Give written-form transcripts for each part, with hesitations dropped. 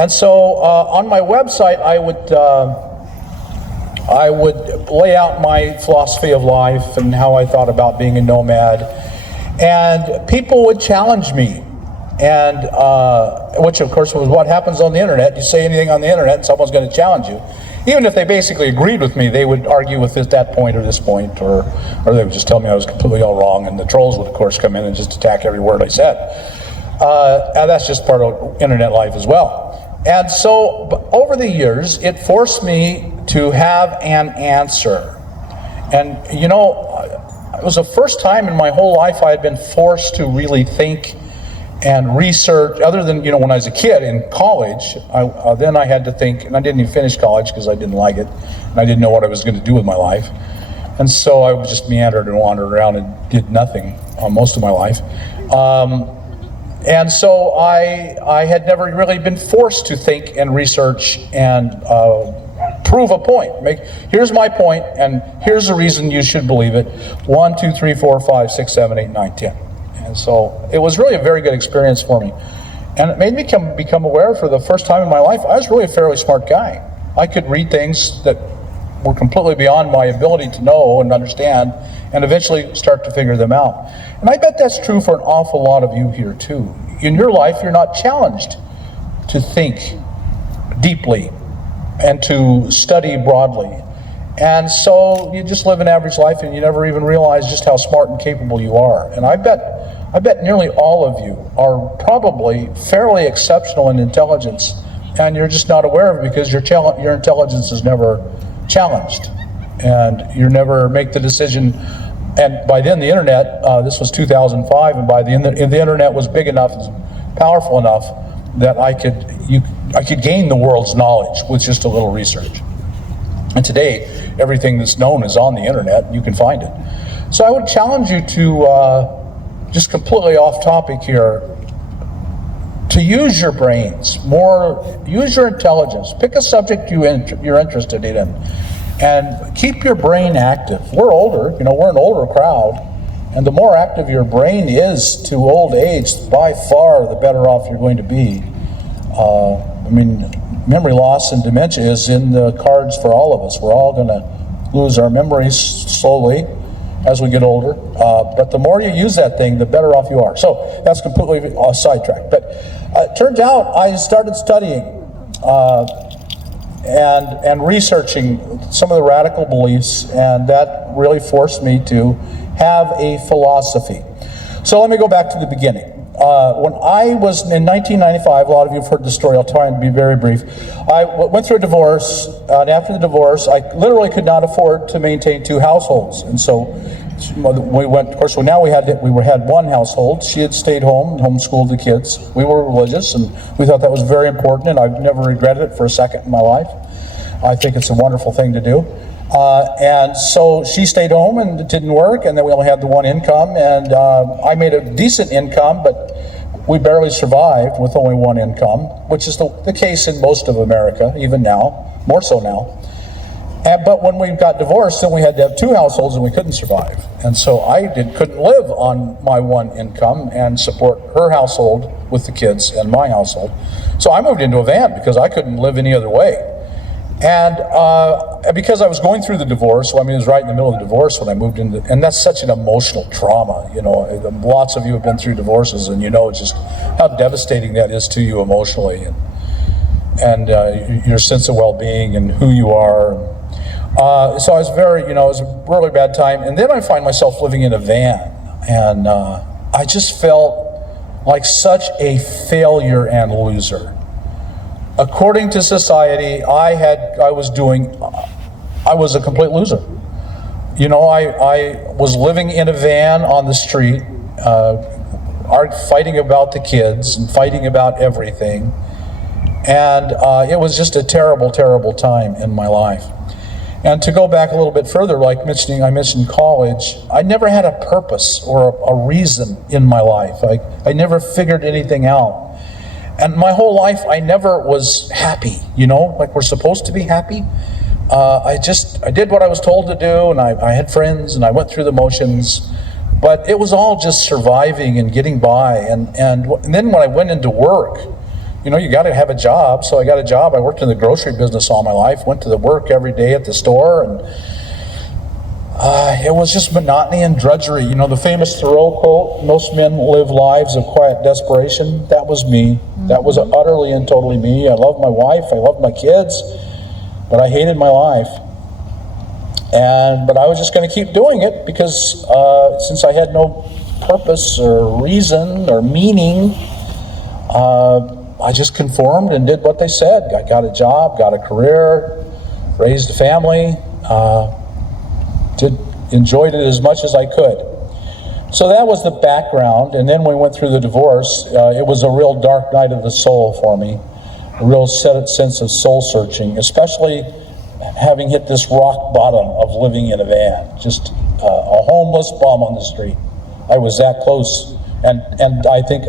And so on my website, I would lay out my philosophy of life and how I thought about being a nomad. And people would challenge me, and which of course was what happens on the internet. You say anything on the internet and someone's going to challenge you. Even if they basically agreed with me, they would argue with that point or this point, or they would just tell me I was completely all wrong, and the trolls would of course come in and just attack every word I said. And that's just part of internet life as well. And so over the years, it forced me to have an answer. And you know, it was the first time in my whole life I had been forced to really think and research, other than, you know, when I was a kid in college. Then I had to think, and I didn't even finish college because I didn't like it, and I didn't know what I was going to do with my life. And so I just meandered and wandered around and did nothing most of my life. And so I had never really been forced to think and research and prove a point. Here's my point, and here's the reason you should believe it. 1, 2, 3, 4, 5, 6, 7, 8, 9, 10. And so it was really a very good experience for me. And it made me become aware for the first time in my life, I was really a fairly smart guy. I could read things that were completely beyond my ability to know and understand, and eventually start to figure them out. And I bet that's true for an awful lot of you here too. In your life, you're not challenged to think deeply and to study broadly. And so you just live an average life and you never even realize just how smart and capable you are. And I bet nearly all of you are probably fairly exceptional in intelligence, and you're just not aware of it because your intelligence is never challenged, and you never make the decision. And by then the internet, this was 2005, and by the internet was big enough, powerful enough that I could gain the world's knowledge with just a little research. And today, everything that's known is on the internet. You can find it. So I would challenge you to, just completely off topic here, to use your brains more, use your intelligence. Pick a subject you're interested in, and keep your brain active. We're older, you know, we're an older crowd, and the more active your brain is to old age, by far the better off you're going to be. I mean, memory loss and dementia is in the cards for all of us. We're all going to lose our memories slowly as we get older. But the more you use that thing, the better off you are. So that's completely sidetracked. But it turns out I started studying and researching some of the radical beliefs, and that really forced me to have a philosophy. So let me go back to the beginning. When I was in 1995, a lot of you have heard the story, I'll try and be very brief. I went through a divorce, and after the divorce, I literally could not afford to maintain 2 households. And so we went, of course, well, now we had one household. She had stayed home and homeschooled the kids. We were religious, and we thought that was very important, and I've never regretted it for a second in my life. I think it's a wonderful thing to do. And so she stayed home, and it didn't work, and then we only had the one income, and I made a decent income, but we barely survived with only one income, which is the case in most of America, even now, more so now. But when we got divorced, then we had to have 2 households, and we couldn't survive. And so I couldn't live on my one income and support her household with the kids and my household. So I moved into a van because I couldn't live any other way. And because I was going through the divorce, well, I mean, it was right in the middle of the divorce when I moved into, and that's such an emotional trauma, you know. Lots of you have been through divorces, and you know just how devastating that is to you emotionally, and your sense of well-being and who you are. So I was it was a really bad time. And then I find myself living in a van, and I just felt like such a failure and loser. According to society, I was a complete loser. You know, I was living in a van on the street, fighting about the kids and fighting about everything. And it was just a terrible, terrible time in my life. And to go back a little bit further, I mentioned college, I never had a purpose or a reason in my life. I never figured anything out. And my whole life, I never was happy, you know, like we're supposed to be happy. I did what I was told to do, and I had friends, and I went through the motions, but it was all just surviving and getting by. And then when I went into work, You got to have a job. So I got a job. I worked in the grocery business all my life, went to the work every day at the store, and it was just monotony and drudgery. The famous Thoreau quote, most men live lives of quiet desperation. That was me. That was utterly and totally me. I loved my wife, I loved my kids, but I hated my life. But I was just going to keep doing it because since I had no purpose or reason or meaning, I just conformed and did what they said. I got a job, got a career, raised a family, enjoyed it as much as I could. So that was the background, and then we went through the divorce. It was a real dark night of the soul for me, a real sense of soul searching, especially having hit this rock bottom of living in a van, just a homeless bum on the street. I was that close, and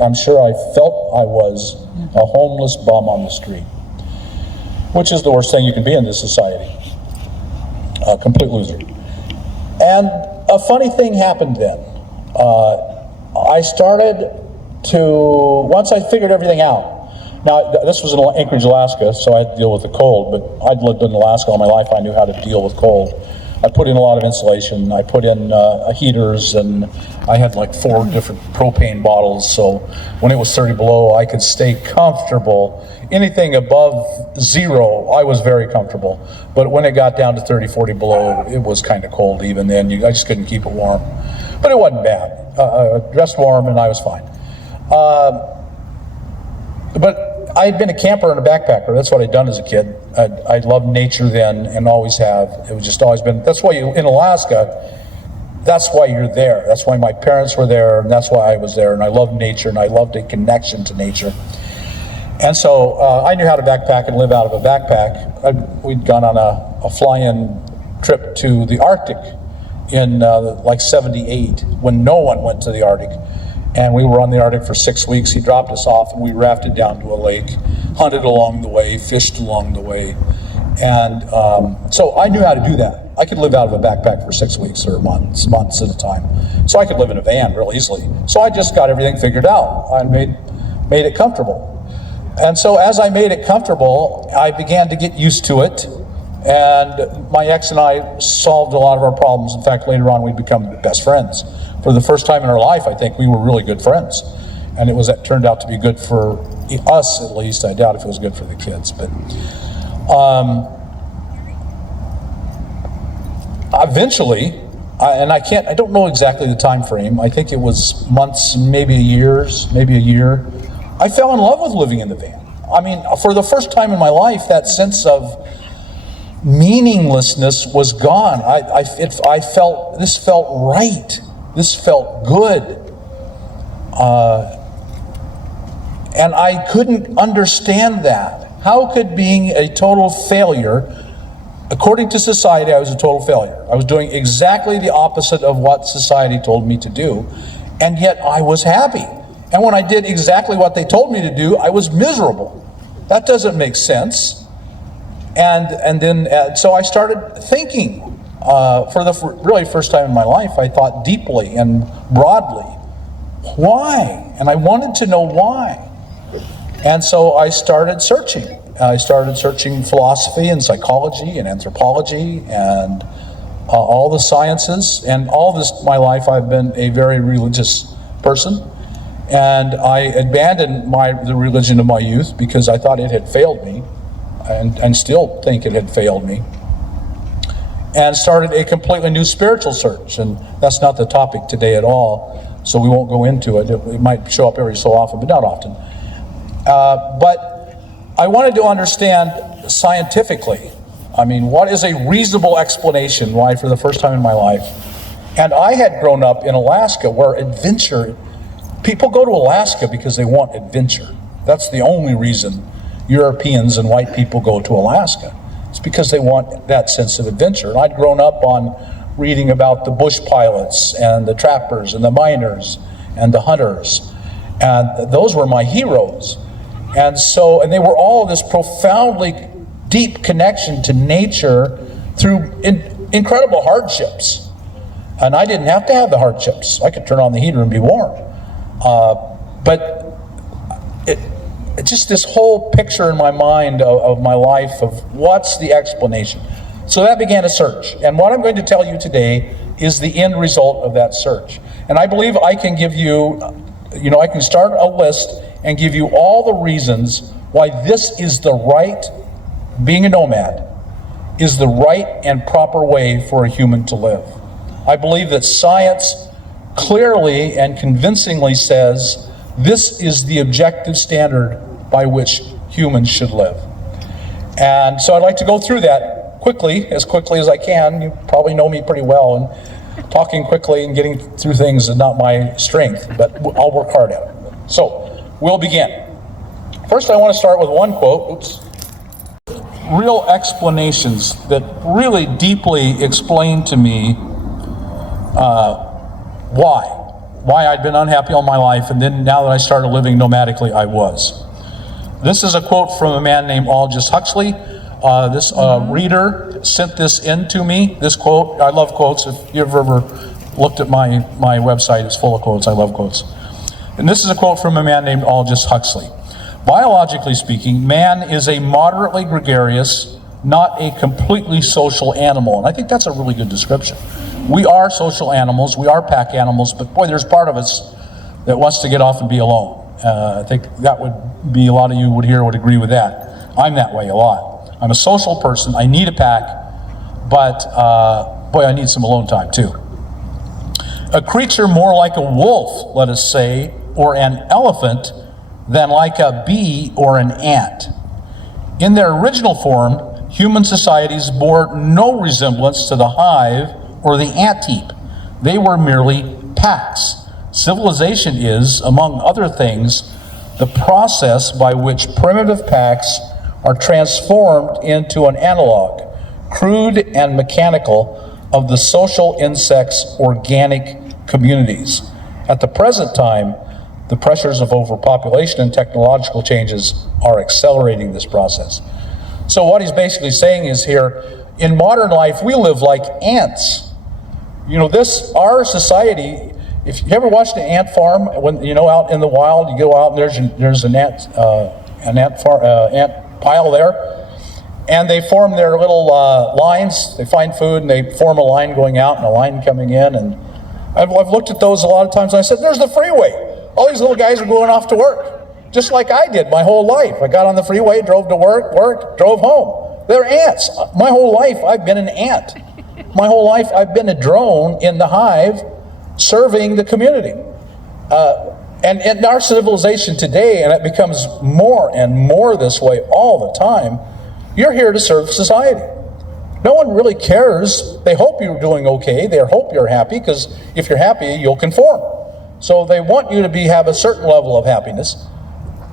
I'm sure I felt I was a homeless bum on the street, which is the worst thing you can be in this society, a complete loser. And a funny thing happened then. I started to, once I figured everything out, now this was in Anchorage, Alaska, so I had to deal with the cold, but I'd lived in Alaska all my life. I knew how to deal with cold. I put in a lot of insulation. I put in heaters, and I had like 4 different propane bottles, so when it was 30 below, I could stay comfortable. Anything above 0, I was very comfortable. But when it got down to 30, 40 below, it was kind of cold even then. I just couldn't keep it warm. But it wasn't bad. Dressed warm, and I was fine. But I had been a camper and a backpacker. That's what I'd done as a kid. I loved nature then and always have. It was just always been, that's why in Alaska, that's why you're there. That's why my parents were there, and that's why I was there. And I loved nature, and I loved a connection to nature. And so I knew how to backpack and live out of a backpack. We'd gone on a fly-in trip to the Arctic in like 78, when no one went to the Arctic. And we were on the Arctic for 6 weeks. He dropped us off, and we rafted down to a lake, hunted along the way, fished along the way. And so I knew how to do that. I could live out of a backpack for 6 weeks or months at a time. So I could live in a van real easily. So I just got everything figured out. I made it comfortable. And so as I made it comfortable, I began to get used to it. And my ex and I solved a lot of our problems. In fact, later on, we'd become best friends. For the first time in our life, I think we were really good friends. And it turned out to be good for us, at least. I doubt if it was good for the kids. But eventually, I don't know exactly the time frame. I think it was months, maybe a year. I fell in love with living in the van. I mean, for the first time in my life, that sense of meaninglessness was gone. This felt right. This felt good. And I couldn't understand that. How could being a total failure, according to society, I was a total failure. I was doing exactly the opposite of what society told me to do, and yet I was happy. And when I did exactly what they told me to do, I was miserable. That doesn't make sense. And then so I started thinking. For the really first time in my life, I thought deeply and broadly. Why? And I wanted to know why. And so I started searching. I started searching philosophy and psychology and anthropology and all the sciences. And all this my life, I've been a very religious person. And I abandoned the religion of my youth because I thought it had failed me, and still think it had failed me, and started a completely new spiritual search. And that's not the topic today at all, so we won't go into it. It might show up every so often, but not often. But I wanted to understand scientifically, what is a reasonable explanation why, for the first time in my life, and I had grown up in Alaska where people go to Alaska because they want adventure. That's the only reason Europeans and white people go to Alaska. It's because they want that sense of adventure. And I'd grown up on reading about the bush pilots and the trappers and the miners and the hunters. And those were my heroes. And they were all this profoundly deep connection to nature through incredible hardships. And I didn't have to have the hardships. I could turn on the heater and be warm. But just this whole picture in my mind of my life of what's the explanation. So that began a search. And what I'm going to tell you today is the end result of that search. And I believe I can give you, I can start a list and give you all the reasons why this is the right, being a nomad, is the right and proper way for a human to live. I believe that science clearly and convincingly says this is the objective standard by which humans should live. And so I'd like to go through that quickly as I can. You probably know me pretty well, and talking quickly and getting through things is not my strength, but I'll work hard at it. So we'll begin. First, I want to start with one quote. Real explanations that really deeply explain to me why I'd been unhappy all my life, and then now that I started living nomadically, I was. This is a quote from a man named Aldous Huxley. This reader sent this in to me, this quote. I love quotes. If you've ever looked at my website, it's full of quotes. I love quotes. And this is a quote from a man named Aldous Huxley. Biologically speaking, man is a moderately gregarious, not a completely social animal. And I think that's a really good description. We are social animals, we are pack animals, but boy, there's part of us that wants to get off and be alone. I think that would be, a lot of you would agree with that. I'm that way a lot. I'm a social person, I need a pack, but boy, I need some alone time too. A creature more like a wolf, let us say, or an elephant, than like a bee or an ant. In their original form, human societies bore no resemblance to the hive or the ant heap. They were merely packs. Civilization is, among other things, the process by which primitive packs are transformed into an analog, crude and mechanical, of the social insect's organic communities. At the present time, the pressures of overpopulation and technological changes are accelerating this process. So what he's basically saying is here, in modern life, we live like ants. Our society, if you ever watched an ant farm, when, out in the wild, you go out and there's an ant pile there, and they form their little lines. They find food and they form a line going out and a line coming in. And I've looked at those a lot of times and I said, there's the freeway. All these little guys are going off to work, just like I did my whole life. I got on the freeway, drove to work, drove home. They're ants. My whole life I've been an ant. My whole life I've been a drone in the hive serving the community. And in our civilization today, and it becomes more and more this way all the time, you're here to serve society. No one really cares. They hope you're doing okay. They hope you're happy, because if you're happy, you'll conform. So they want you to have a certain level of happiness.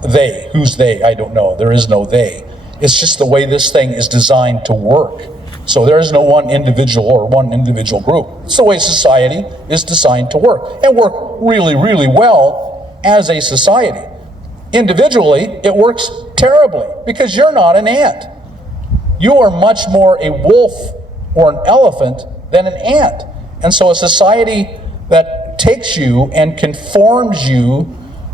They, who's they? I don't know. There is no they. It's just the way this thing is designed to work. So there is no one individual or one individual group. It's the way society is designed to work, and work really, really well as a society. Individually, it works terribly, because you're not an ant. You are much more a wolf or an elephant than an ant. And so a society that takes you and conforms you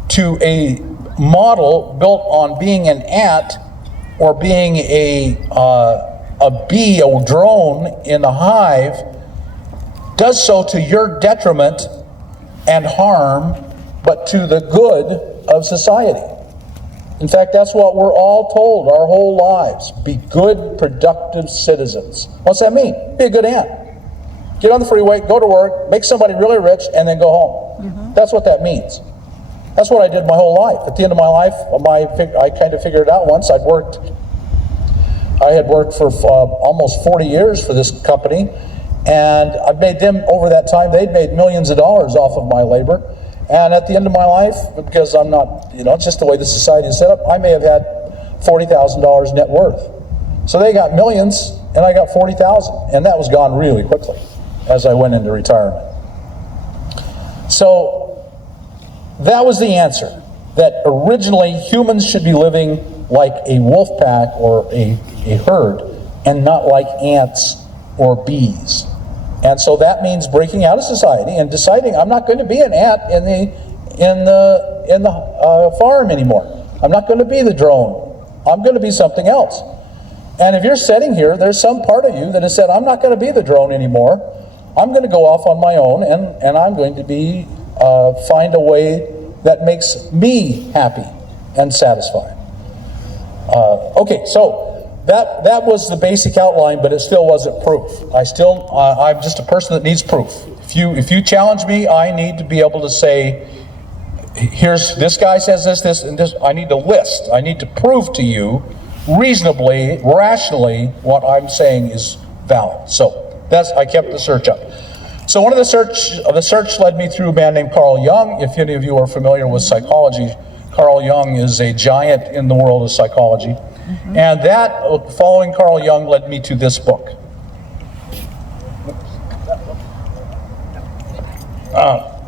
to a model built on being an ant or being a bee, a drone in a hive, does so to your detriment and harm, but to the good of society. In fact, that's what we're all told our whole lives. Be good, productive citizens. What's that mean? Be a good ant. Get on the freeway, go to work, make somebody really rich, and then go home. Mm-hmm. That's what that means. That's what I did my whole life. At the end of my life, I kind of figured it out once. I had worked for almost 40 years for this company, and I've made them, over that time, they'd made millions of dollars off of my labor. And at the end of my life, because I'm not, it's just the way the society is set up, I may have had $40,000 net worth. So they got millions, and I got 40,000, and that was gone really quickly as I went into retirement. So that was the answer, that originally humans should be living like a wolf pack or a herd, and not like ants or bees. And so that means breaking out of society and deciding I'm not going to be an ant in the farm anymore. I'm not going to be the drone. I'm going to be something else. And if you're sitting here, there's some part of you that has said, I'm not going to be the drone anymore. I'm going to go off on my own, and I'm going to be find a way that makes me happy and satisfied. Okay, so that was the basic outline, but it still wasn't proof. I'm just a person that needs proof. If you challenge me, I need to be able to say, here's, this guy says this, and this. I need to list. I need to prove to you reasonably, rationally, what I'm saying is valid. So I kept the search up. So one of the search led me through a man named Carl Jung. If any of you are familiar with psychology, Carl Jung is a giant in the world of psychology. Mm-hmm. And that, following Carl Jung, led me to this book.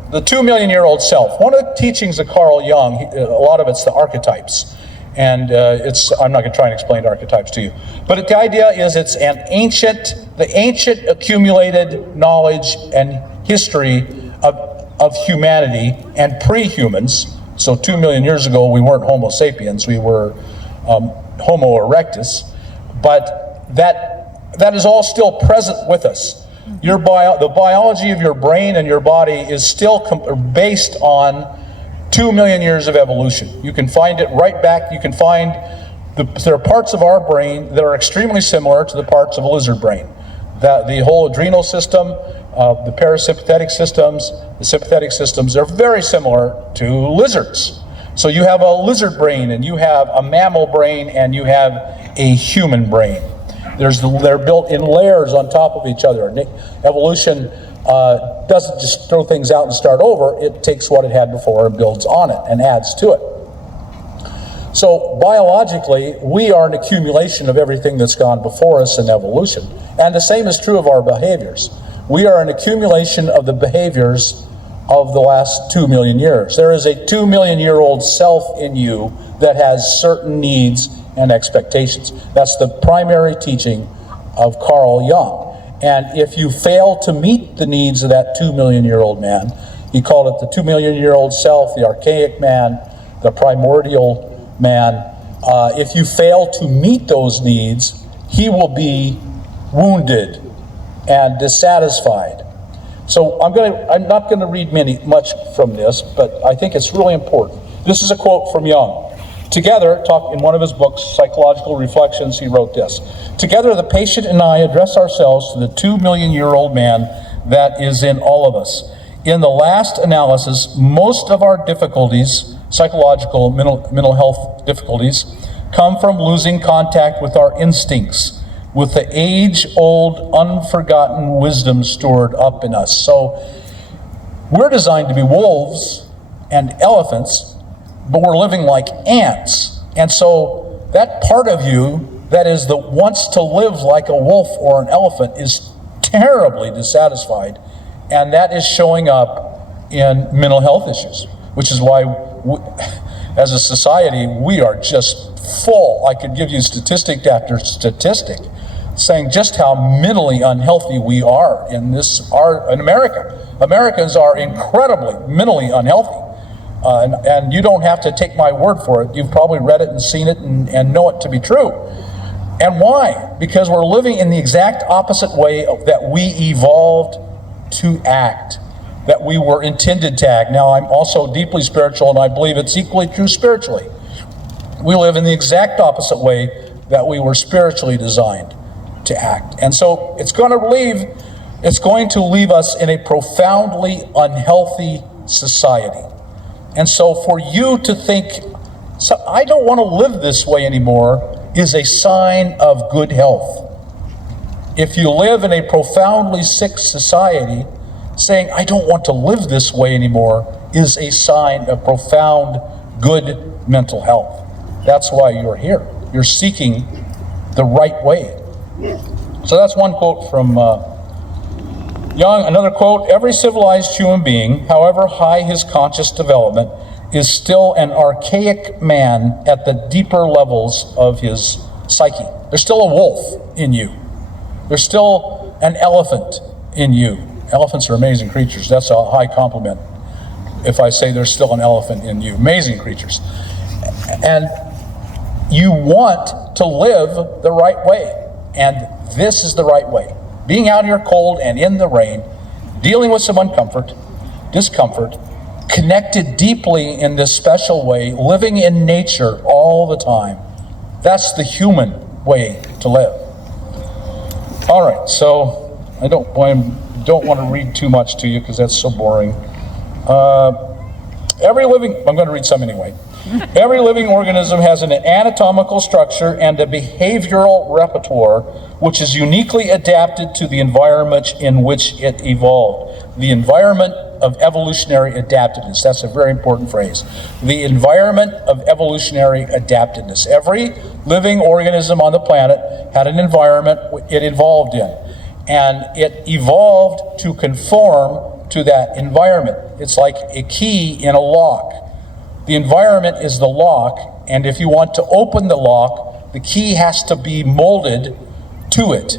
The 2 Million Year Old Self. One of the teachings of Carl Jung, a lot of it's the archetypes. And I'm not going to try and explain archetypes to you. But the idea is it's the ancient accumulated knowledge and history of humanity and pre-humans. So 2 million years ago, we weren't Homo sapiens, we were Homo erectus. But that is all still present with us. The biology of your brain and your body is still based on 2 million years of evolution. You can find it right back. You can find there are parts of our brain that are extremely similar to the parts of a lizard brain. The whole adrenal system, the parasympathetic systems, the sympathetic systems, they're very similar to lizards. So you have a lizard brain, and you have a mammal brain, and you have a human brain. They're built in layers on top of each other. And evolution doesn't just throw things out and start over. It takes what it had before and builds on it and adds to it. So biologically, we are an accumulation of everything that's gone before us in evolution. And the same is true of our behaviors. We are an accumulation of the behaviors of the last 2 million years. There is a 2 million year old self in you that has certain needs and expectations. That's the primary teaching of Carl Jung. And if you fail to meet the needs of that 2 million year old man, he called it the 2 million year old self, the archaic man, the primordial man. If you fail to meet those needs, he will be wounded and dissatisfied. So I'm not going to read much from this, but I think it's really important. This is a quote from Jung. Together, in one of his books, Psychological Reflections, he wrote this: "Together, the patient and I address ourselves to the 2 million year old man that is in all of us. In the last analysis, most of our difficulties, psychological, mental health difficulties, come from losing contact with our instincts, with the age-old, unforgotten wisdom stored up in us." So we're designed to be wolves and elephants, but we're living like ants. And so that part of you that wants to live like a wolf or an elephant is terribly dissatisfied, and that is showing up in mental health issues, which is why as a society we are just full. I could give you statistic after statistic saying just how mentally unhealthy we are in America. Americans are incredibly mentally unhealthy. And you don't have to take my word for it. You've probably read it and seen it and know it to be true. And why? Because we're living in the exact opposite way that we evolved to act, that we were intended to act. Now, I'm also deeply spiritual, and I believe it's equally true spiritually. We live in the exact opposite way that we were spiritually designed to act. And so it's going to leave us in a profoundly unhealthy society. And so for you to think, I don't want to live this way anymore, is a sign of good health. If you live in a profoundly sick society, saying, I don't want to live this way anymore, is a sign of profound good mental health. That's why you're here. You're seeking the right way. So that's one quote from Jung. Another quote: "Every civilized human being, however high his conscious development, is still an archaic man at the deeper levels of his psyche." There's still a wolf in you. There's still an elephant in you. Elephants are amazing creatures. That's a high compliment if I say there's still an elephant in you. Amazing creatures. And you want to live the right way. And this is the right way. Being out here cold and in the rain, dealing with some discomfort, connected deeply in this special way, living in nature all the time. That's the human way to live. All right, so I don't want to read too much to you because that's so boring. I'm going to read some anyway. Every living organism has an anatomical structure and a behavioral repertoire which is uniquely adapted to the environment in which it evolved. The environment of evolutionary adaptedness. That's a very important phrase. The environment of evolutionary adaptedness. Every living organism on the planet had an environment it evolved in. And it evolved to conform to that environment. It's like a key in a lock. The environment is the lock, and if you want to open the lock, the key has to be molded to it,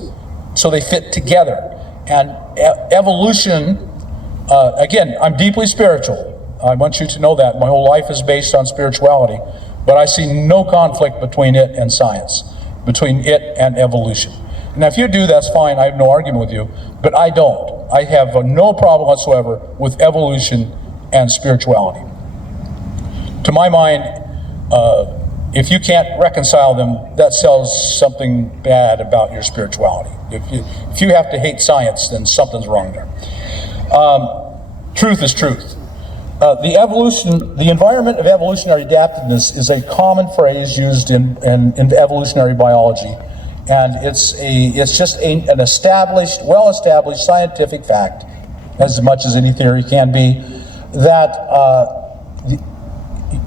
so they fit together. And evolution, again, I'm deeply spiritual. I want you to know that. My whole life is based on spirituality, but I see no conflict between it and science, between it and evolution. Now, if you do, that's fine. I have no argument with you, but I don't. I have no problem whatsoever with evolution and spirituality. To my mind, if you can't reconcile them, that tells something bad about your spirituality. If you have to hate science, then something's wrong there. Truth is truth. The environment of evolutionary adaptiveness is a common phrase used in evolutionary biology, and it's just an established, well-established scientific fact, as much as any theory can be, that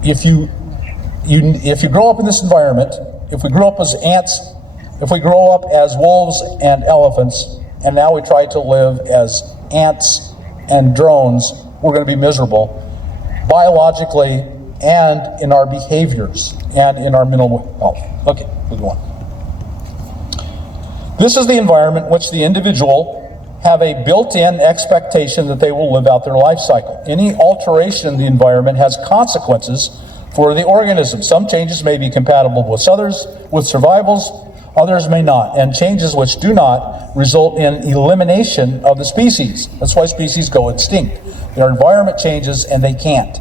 if you grow up in this environment, if we grow up as ants, if we grow up as wolves and elephants, and now we try to live as ants and drones, we're going to be miserable, biologically and in our behaviors and in our mental health. Okay, we'll go on. This is the environment in which the individual have a built-in expectation that they will live out their life cycle. Any alteration in the environment has consequences for the organism. Some changes may be compatible with others, with survivals, others may not, and changes which do not result in elimination of the species. That's why species go extinct. Their environment changes and they can't.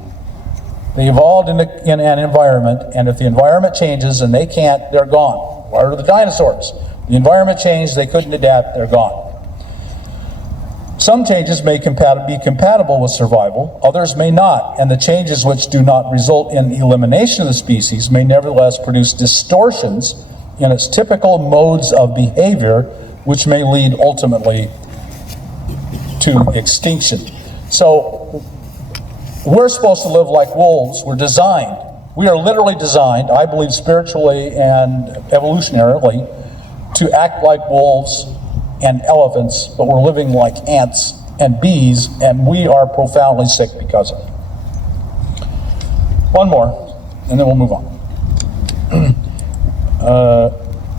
They evolved in an environment, and if the environment changes and they can't, they're gone. Why are the dinosaurs? The environment changed, they couldn't adapt, they're gone. Some changes may be compatible with survival, others may not, and the changes which do not result in elimination of the species may nevertheless produce distortions in its typical modes of behavior, which may lead ultimately to extinction. So we're supposed to live like wolves. We're designed. We are literally designed, I believe spiritually and evolutionarily, to act like wolves and elephants, but we're living like ants and bees, and we are profoundly sick because of it. One more, and then we'll move on.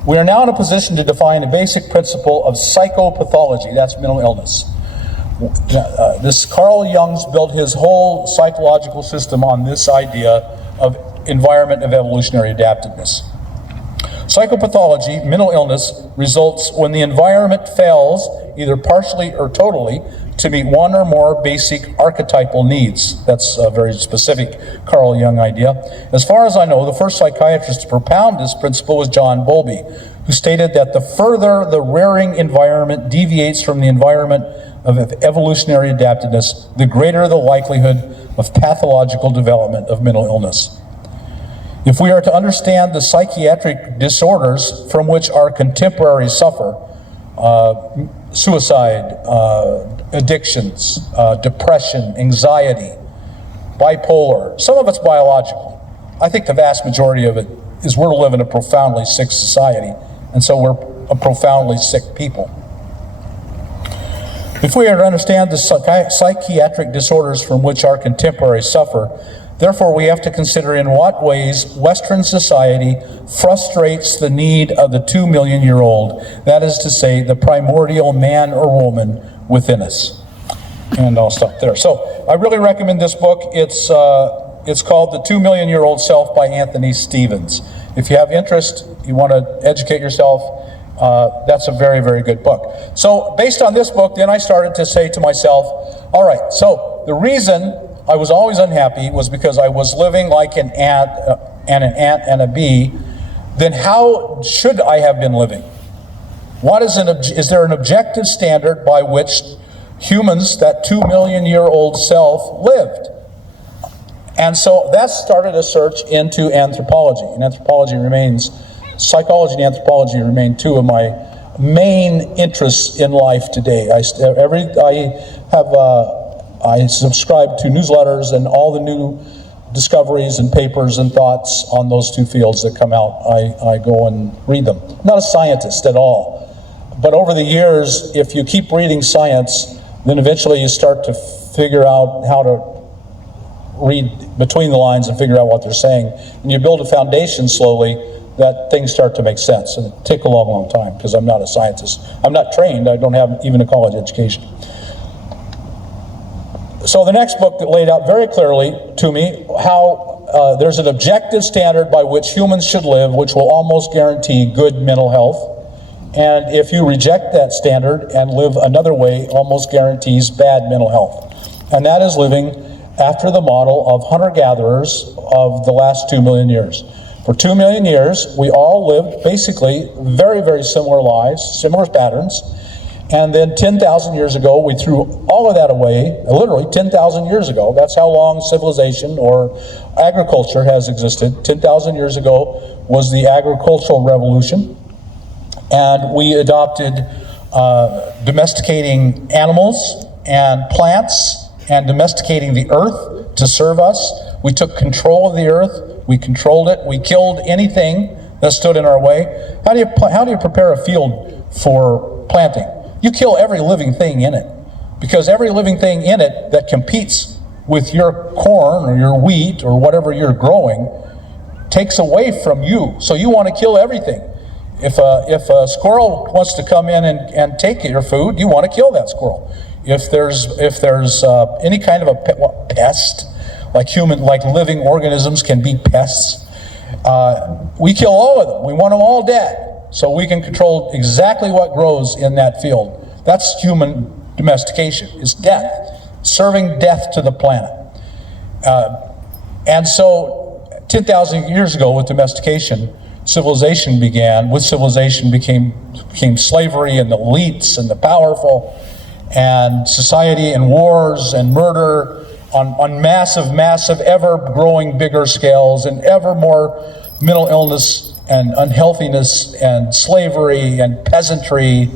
We are now in a position to define a basic principle of psychopathology, that's mental illness. This Carl Jung's built his whole psychological system on this idea of environment of evolutionary adaptiveness. Psychopathology, mental illness, results when the environment fails, either partially or totally, to meet one or more basic archetypal needs. That's a very specific Carl Jung idea. As far as I know, the first psychiatrist to propound this principle was John Bowlby, who stated that the further the rearing environment deviates from the environment of evolutionary adaptiveness, the greater the likelihood of pathological development of mental illness. If we are to understand the psychiatric disorders from which our contemporaries suffer, suicide, addictions, depression, anxiety, bipolar, some of it's biological. I think the vast majority of it is we're living in a profoundly sick society, and so we're a profoundly sick people. If we are to understand the psychiatric disorders from which our contemporaries suffer, therefore, we have to consider in what ways Western society frustrates the need of the 2 million-year-old, that is to say, the primordial man or woman within us. And I'll stop there. So I really recommend this book. It's It's called The 2 Million-Year-Old Self by Anthony Stevens. If you have interest, you want to educate yourself, that's a very, very good book. So based on this book, then I started to say to myself, all right, so the reason I was always unhappy was because I was living like an ant and a bee. Then how should I have been living? Is there an objective standard by which humans, that 2 million-year-old self, lived? And so that started a search into anthropology. And psychology and anthropology remain two of my main interests in life today. I subscribe to newsletters, and all the new discoveries and papers and thoughts on those two fields that come out, I go and read them. I'm not a scientist at all, but over the years, if you keep reading science, then eventually you start to figure out how to read between the lines and figure out what they're saying. And you build a foundation slowly that things start to make sense. And it takes a long, long time because I'm not a scientist. I'm not trained. I don't have even a college education. So the next book that laid out very clearly to me how there's an objective standard by which humans should live, which will almost guarantee good mental health. And if you reject that standard and live another way, almost guarantees bad mental health. And that is living after the model of hunter-gatherers of the last 2 million years. For 2 million years, we all lived basically very, very similar lives, similar patterns. And then 10,000 years ago, we threw all of that away, literally 10,000 years ago. That's how long civilization or agriculture has existed. 10,000 years ago was the agricultural revolution. And we adopted domesticating animals and plants and domesticating the earth to serve us. We took control of the earth. We controlled it. We killed anything that stood in our way. How do you prepare a field for planting? You kill every living thing in it, because every living thing in it that competes with your corn or your wheat or whatever you're growing takes away from you. So you want to kill everything. If a squirrel wants to come in and take your food, you want to kill that squirrel. If there's any kind of a pest, like living organisms can be pests, we kill all of them. We want them all dead, so we can control exactly what grows in that field. That's human domestication. It's death, serving death to the planet. And so 10,000 years ago with domestication, civilization began. With civilization became slavery and the elites and the powerful, and society and wars and murder on massive, ever-growing bigger scales, and ever more mental illness and unhealthiness and slavery and peasantry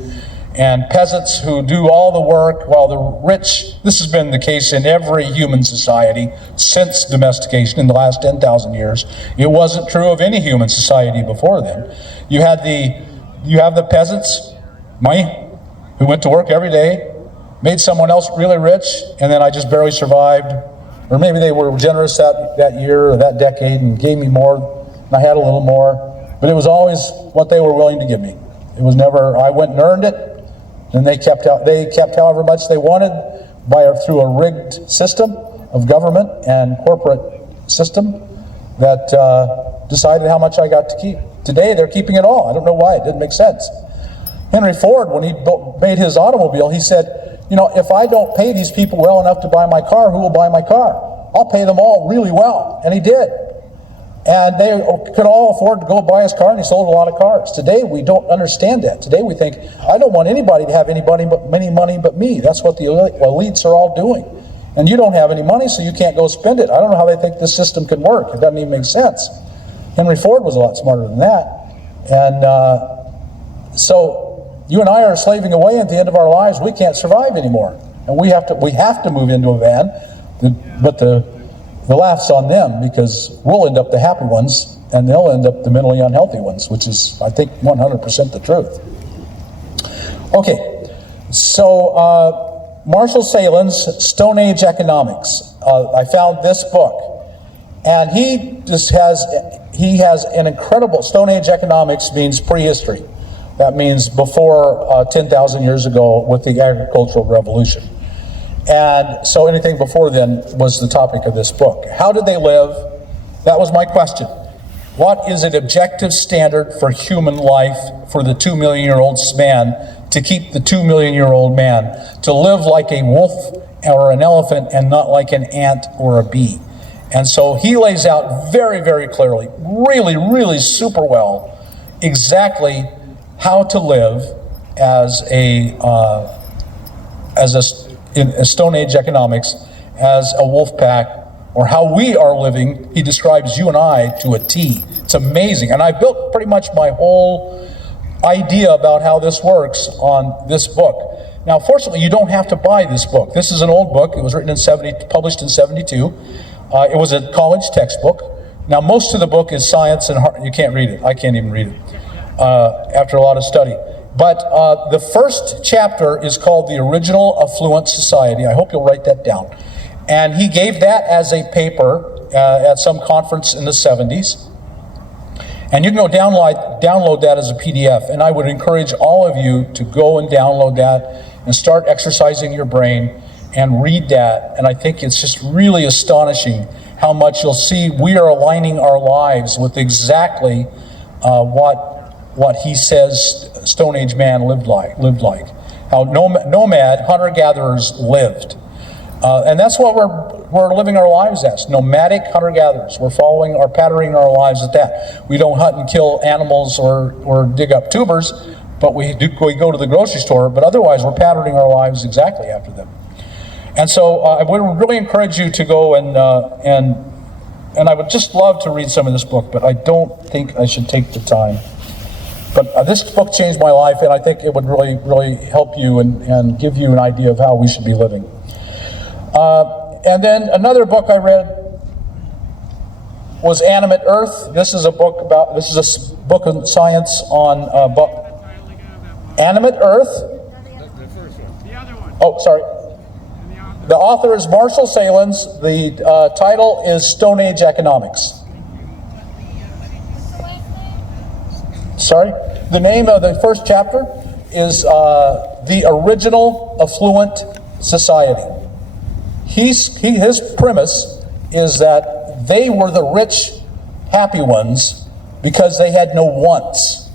and peasants who do all the work while the rich. This has been the case in every human society since domestication in the last 10,000 years. It wasn't true of any human society before then. You have the peasants, money, who went to work every day, made someone else really rich, and then I just barely survived. Or maybe they were generous that year or that decade and gave me more, and I had a little more. But it was always what they were willing to give me. It was never, I went and earned it, and they kept however much they wanted through a rigged system of government and corporate system that decided how much I got to keep. Today they're keeping it all. I don't know why. It didn't make sense. Henry Ford, when he made his automobile, he said, if I don't pay these people well enough to buy my car, who will buy my car? I'll pay them all really well. And he did. And they could all afford to go buy his car, and he sold a lot of cars. Today, we don't understand that. Today, we think, I don't want anybody to have any money but me. That's what the elites are all doing. And you don't have any money, so you can't go spend it. I don't know how they think this system can work. It doesn't even make sense. Henry Ford was a lot smarter than that. And so you and I are slaving away at the end of our lives. We can't survive anymore. And we have to move into a van. But the laugh's on them, because we'll end up the happy ones and they'll end up the mentally unhealthy ones, which is, I think, 100% the truth. Okay, so Marshall Sahlins, Stone Age Economics. I found this book, and he has an incredible, Stone Age Economics means prehistory. That means before 10,000 years ago with the agricultural revolution. And so anything before then was the topic of this book. How did they live? That was my question. What is an objective standard for human life for the 2 million-year-old man to keep the 2 million-year-old man to live like a wolf or an elephant and not like an ant or a bee? And so he lays out very, very clearly, really, really super well, exactly how to live as in Stone Age economics, as a wolf pack, or how we are living. He describes you and I to a T. It's amazing. And I built pretty much my whole idea about how this works on this book. Now, fortunately, you don't have to buy this book. This is an old book. It was written in published in 72. It was a college textbook. Now, most of the book is science and you can't read it. I can't even read it after a lot of study. But the first chapter is called The Original Affluent Society. I hope you'll write that down. And he gave that as a paper at some conference in the 70s. And you can go download that as a PDF. And I would encourage all of you to go and download that and start exercising your brain and read that. And I think it's just really astonishing how much you'll see we are aligning our lives with exactly what he says Stone Age man lived like. How nomad hunter-gatherers lived. And that's what we're living our lives as, nomadic hunter-gatherers. We're patterning our lives at that. We don't hunt and kill animals or dig up tubers, but we go to the grocery store, but otherwise we're patterning our lives exactly after them. And so I would really encourage you to go and I would just love to read some of this book, but I don't think I should take the time. But this book changed my life, and I think it would really, really help you and give you an idea of how we should be living. And then another book I read was Animate Earth. This is a book of science on Animate Earth. The first one. The other one. Oh, sorry. The author is Marshall Salins. The title is Stone Age Economics. Sorry? The name of the first chapter is The Original Affluent Society. His premise is that they were the rich, happy ones because they had no wants.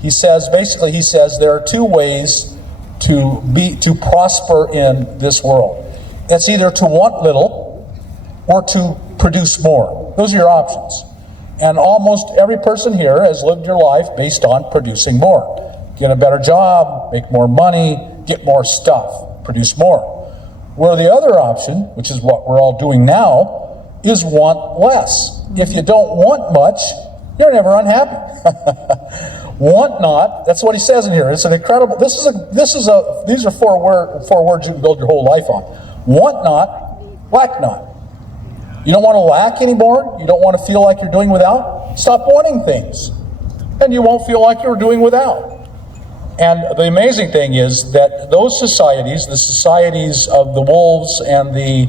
He says there are two ways to prosper in this world. It's either to want little or to produce more. Those are your options. And almost every person here has lived your life based on producing more. Get a better job, make more money, get more stuff, produce more. Where the other option, which is what we're all doing now, is want less. If you don't want much, you're never unhappy. Want not, that's what he says in here. It's an incredible, these are four words you can build your whole life on. Want not, lack not. You don't want to lack anymore? You don't want to feel like you're doing without? Stop wanting things. And you won't feel like you're doing without. And the amazing thing is that those societies, the societies of the wolves and the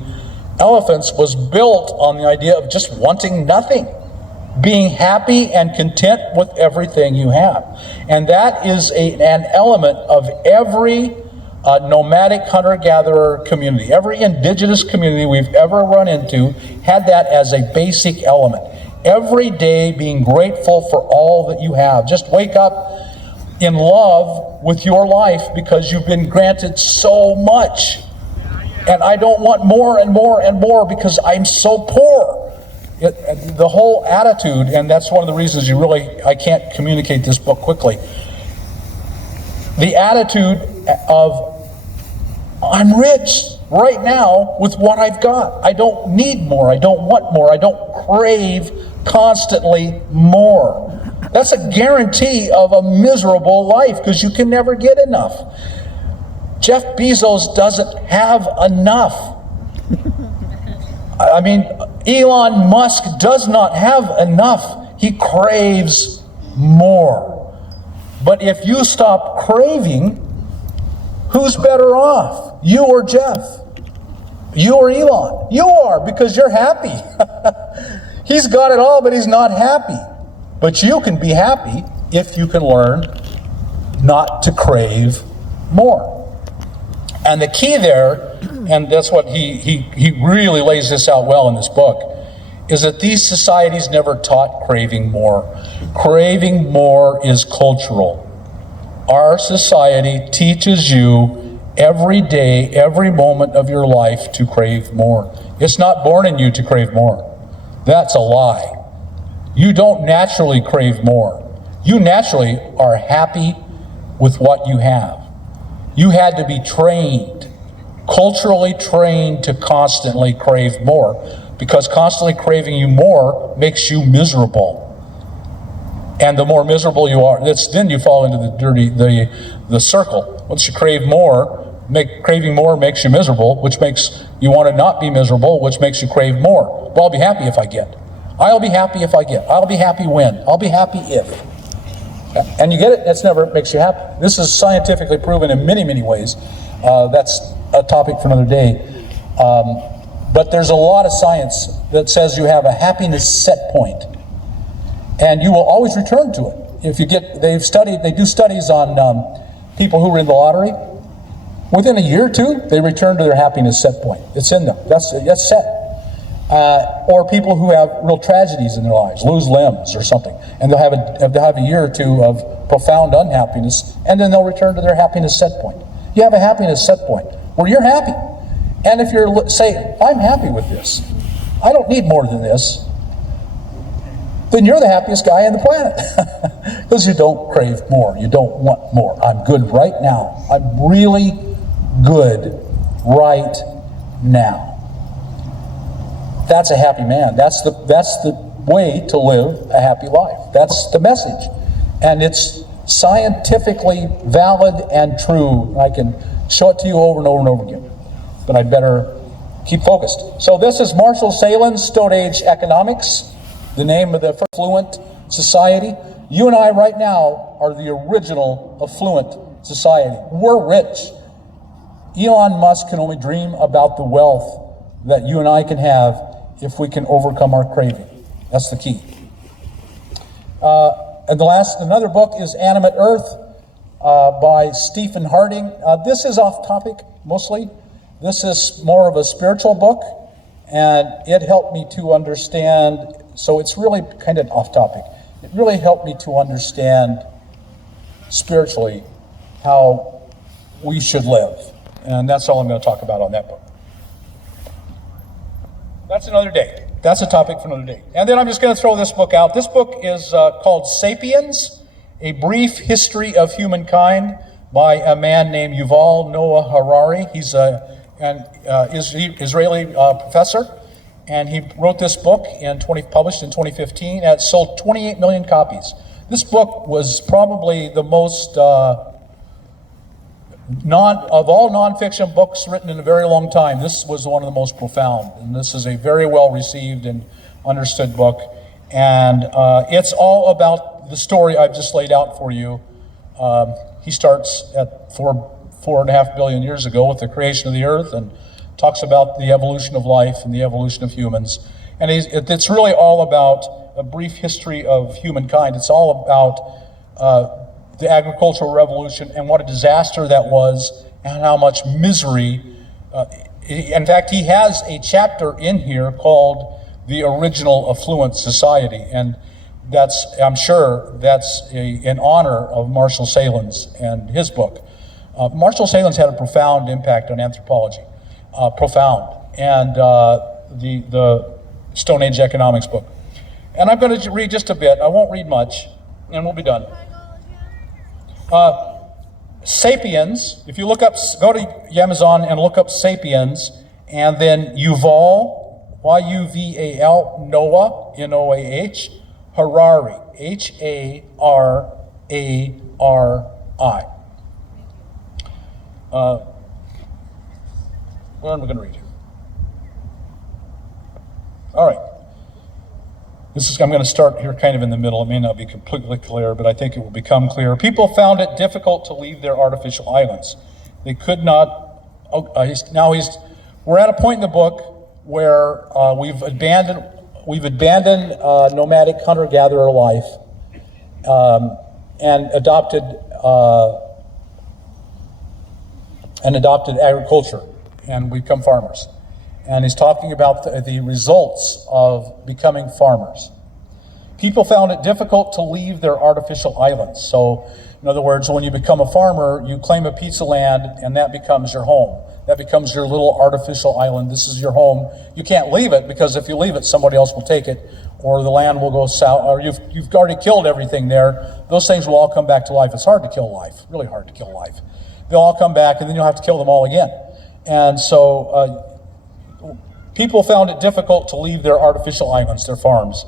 elephants, was built on the idea of just wanting nothing. Being happy and content with everything you have. And that is an element of every nomadic hunter-gatherer community. Every indigenous community we've ever run into had that as a basic element. Every day being grateful for all that you have. Just wake up in love with your life because you've been granted so much. And I don't want more and more and more because I'm so poor. The whole attitude, and that's one of the reasons I can't communicate this book quickly. The attitude of, I'm rich right now with what I've got. I don't need more. I don't want more. I don't crave constantly more. That's a guarantee of a miserable life because you can never get enough. Jeff Bezos doesn't have enough. I mean, Elon Musk does not have enough. He craves more. But if you stop craving, who's better off? You or Jeff? You or Elon? You are, because you're happy. He's got it all, but he's not happy. But you can be happy if you can learn not to crave more. And the key there and that's what he really lays this out well in this book, is that these societies never taught craving more. Craving more is cultural. Our society teaches you every day, every moment of your life to crave more. It's not born in you to crave more. That's a lie. You don't naturally crave more. You naturally are happy with what you have. You had to be trained, culturally trained to constantly crave more, because constantly craving you more makes you miserable. And the more miserable you are, then you fall into the circle. Once you crave more, craving more makes you miserable, which makes you want to not be miserable, which makes you crave more. Well, I'll be happy if I get. I'll be happy if I get. I'll be happy when. I'll be happy if. And you get it, that's never makes you happy. This is scientifically proven in many, many ways. That's a topic for another day. But there's a lot of science that says you have a happiness set point, and you will always return to it. If you get, they do studies on people who were in the lottery. Within a year or two, they return to their happiness set point. It's in them. That's set. Or people who have real tragedies in their lives, lose limbs or something, and they'll have a year or two of profound unhappiness, and then they'll return to their happiness set point. You have a happiness set point where you're happy, and if you're say, I'm happy with this, I don't need more than this, then you're the happiest guy on the planet, because you don't crave more, you don't want more. I'm good right now. I'm really good right now. That's a happy man. That's the way to live a happy life. That's the message. And it's scientifically valid and true. I can show it to you over and over and over again. But I'd better keep focused. So this is Marshall Sahlins' Stone Age Economics, the name of the first affluent society. You and I right now are the original affluent society. We're rich. Elon Musk can only dream about the wealth that you and I can have if we can overcome our craving. That's the key. And another book is Animate Earth by Stephen Harding. This is off topic mostly. This is more of a spiritual book, and it helped me to understand, so it's really kind of off topic. It really helped me to understand spiritually how we should live. And that's all I'm going to talk about on that book. That's another day. That's a topic for another day. And then I'm just going to throw this book out. This book is called Sapiens, A Brief History of Humankind by a man named Yuval Noah Harari. He's an Israeli professor, and he wrote this book published in 2015, and it sold 28 million copies. This book was probably the most of all nonfiction books written in a very long time. This was one of the most profound, and this is a very well received and understood book. And it's all about the story I've just laid out for you. He starts at 4.5 billion years ago with the creation of the earth, and talks about the evolution of life and the evolution of humans. And it's really all about a brief history of humankind. It's all about the agricultural revolution and what a disaster that was, and how much misery. In fact, he has a chapter in here called The Original Affluent Society, and I'm sure that's in honor of Marshall Sahlins and his book. Marshall Sahlins had a profound impact on anthropology, profound, and the Stone Age Economics book. And I'm going to read just a bit. I won't read much, and we'll be done. Sapiens, if you go to Amazon and look up Sapiens, and then Yuval, Y-U-V-A-L, Noah, N-O-A-H, Harari, H-A-R-A-R-I. What am I going to read here? All right. I'm going to start here kind of in the middle. It may not be completely clear, but I think it will become clear. People found it difficult to leave their artificial islands. They could not. We're at a point in the book where we've abandoned nomadic hunter-gatherer life and adopted agriculture. and we become farmers. And he's talking about the results of becoming farmers. People found it difficult to leave their artificial islands. So, in other words, when you become a farmer, you claim a piece of land, and that becomes your home. That becomes your little artificial island. This is your home. You can't leave it, because if you leave it, somebody else will take it, or the land will go south, or you've already killed everything there. Those things will all come back to life. It's hard to kill life, really hard to kill life. They'll all come back, and then you'll have to kill them all again. And so people found it difficult to leave their artificial islands, their farms.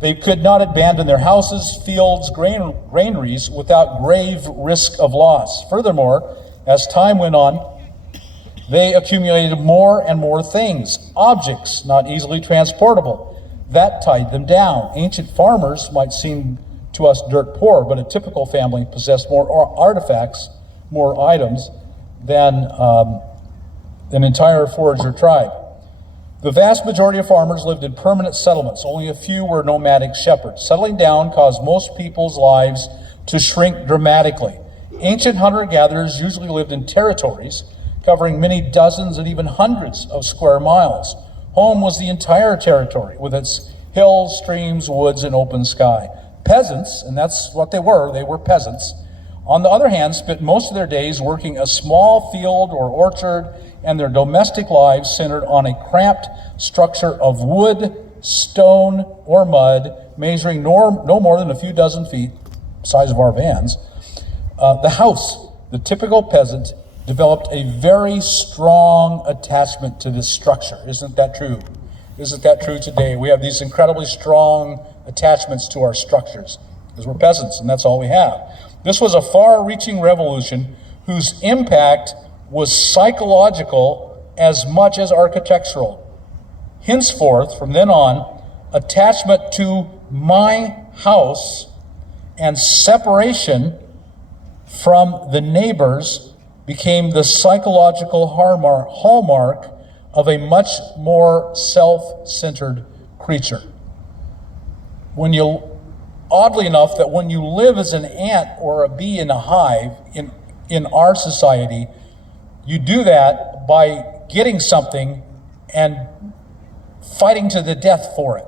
They could not abandon their houses, fields, granaries without grave risk of loss. Furthermore, as time went on, they accumulated more and more things, objects not easily transportable. That tied them down. Ancient farmers might seem to us dirt poor, but a typical family possessed more artifacts, more items than an entire forager tribe. The vast majority of farmers lived in permanent settlements. Only a few were nomadic shepherds. Settling down caused most people's lives to shrink dramatically. Ancient hunter-gatherers usually lived in territories covering many dozens and even hundreds of square miles. Home was the entire territory, with its hills, streams, woods, and open sky. Peasants, and that's what they were peasants, on the other hand, spent most of their days working a small field or orchard, and their domestic lives centered on a cramped structure of wood, stone, or mud, measuring no more than a few dozen feet, size of our vans. The house, the typical peasant, developed a very strong attachment to this structure. Isn't that true? Isn't that true today? We have these incredibly strong attachments to our structures because we're peasants, and that's all we have. This was a far-reaching revolution whose impact was psychological as much as architectural. Henceforth, from then on, attachment to my house and separation from the neighbors became the psychological hallmark of a much more self-centered creature. Oddly enough, that when you live as an ant or a bee in a hive in our society, you do that by getting something and fighting to the death for it.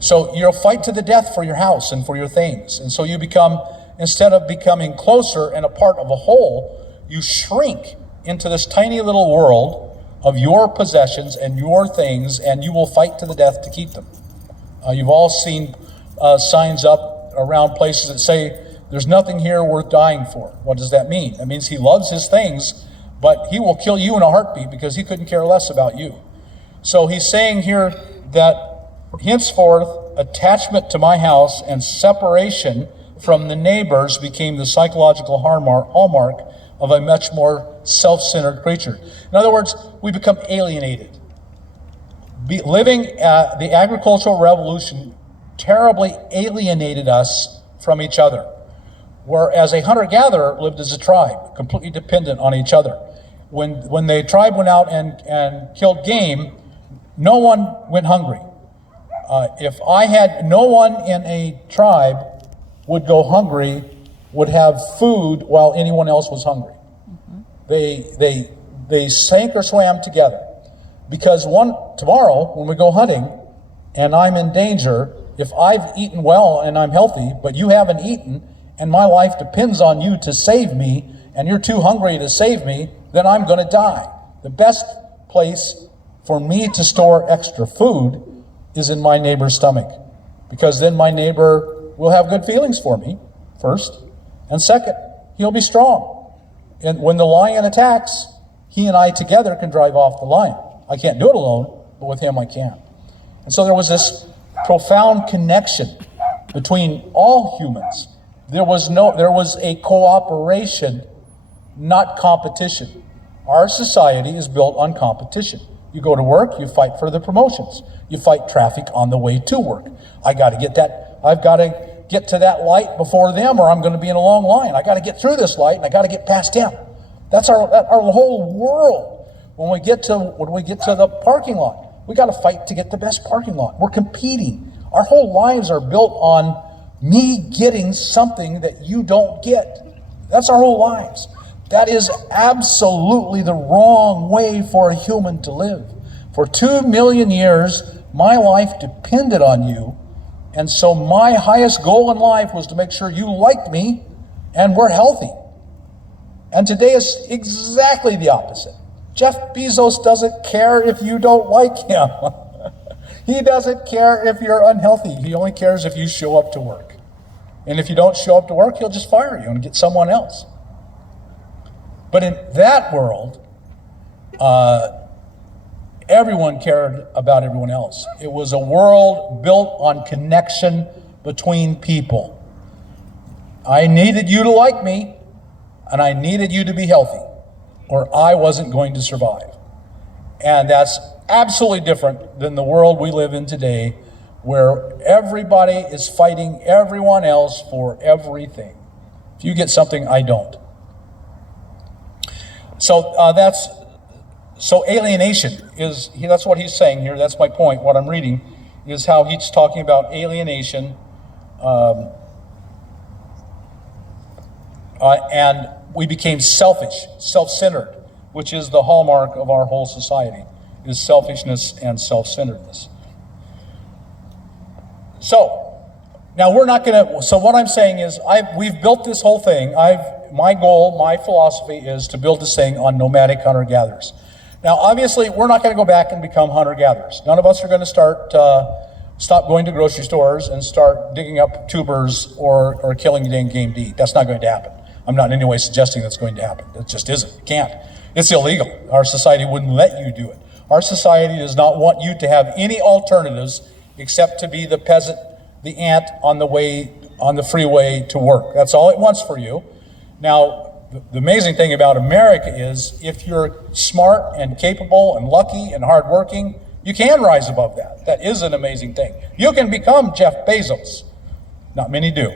So you'll fight to the death for your house and for your things. And so you become, instead of becoming closer and a part of a whole, you shrink into this tiny little world of your possessions and your things, and you will fight to the death to keep them. You've all seen signs up around places that say, there's nothing here worth dying for. What does that mean? That means he loves his things, but he will kill you in a heartbeat because he couldn't care less about you. So he's saying here that henceforth, attachment to my house and separation from the neighbors became the psychological hallmark of a much more self-centered creature. In other words, we become alienated. The agricultural revolution terribly alienated us from each other. Whereas a hunter-gatherer lived as a tribe, completely dependent on each other. When the tribe went out and killed game, no one went hungry. If I had no one in a tribe would go hungry, would have food while anyone else was hungry. Mm-hmm. They sank or swam together. Because tomorrow, when we go hunting and I'm in danger, if I've eaten well and I'm healthy, but you haven't eaten, and my life depends on you to save me, and you're too hungry to save me, then I'm going to die. The best place for me to store extra food is in my neighbor's stomach, because then my neighbor will have good feelings for me, first, and second, he'll be strong. And when the lion attacks, he and I together can drive off the lion. I can't do it alone, but with him I can. And so there was this profound connection between all humans. There was a cooperation, not competition. Our society is built on competition. You go to work, you fight for the promotions. You fight traffic on the way to work. I've got to get to that light before them, or I'm going to be in a long line. I got to get through this light, and I got to get past him. That's our whole world. When we get to the parking lot, we got to fight to get the best parking lot. We're competing. Our whole lives are built on me getting something that you don't get. That's our whole lives. That is absolutely the wrong way for a human to live. For 2 million years, my life depended on you, and so my highest goal in life was to make sure you liked me and were healthy. And today is exactly the opposite. Jeff Bezos doesn't care if you don't like him. He doesn't care if you're unhealthy. He only cares if you show up to work. And if you don't show up to work, he'll just fire you and get someone else. But in that world, everyone cared about everyone else. It was a world built on connection between people. I needed you to like me, and I needed you to be healthy, or I wasn't going to survive. And that's absolutely different than the world we live in today, where everybody is fighting everyone else for everything. If you get something, I don't. So alienation that's what he's saying here. That's my point. What I'm reading is how he's talking about alienation, and we became selfish, self-centered, which is the hallmark of our whole society, is selfishness and self-centeredness. So now we're not going to. So what I'm saying is, we've built this whole thing. My goal, my philosophy is to build this thing on nomadic hunter-gatherers. Now, obviously, we're not going to go back and become hunter-gatherers. None of us are going to stop going to grocery stores and start digging up tubers or killing dang game to eat. That's not going to happen. I'm not in any way suggesting that's going to happen. It just isn't. It can't. It's illegal. Our society wouldn't let you do it. Our society does not want you to have any alternatives except to be the peasant, the ant on the freeway to work. That's all it wants for you. Now, the amazing thing about America is if you're smart and capable and lucky and hardworking, you can rise above that. That is an amazing thing. You can become Jeff Bezos. Not many do.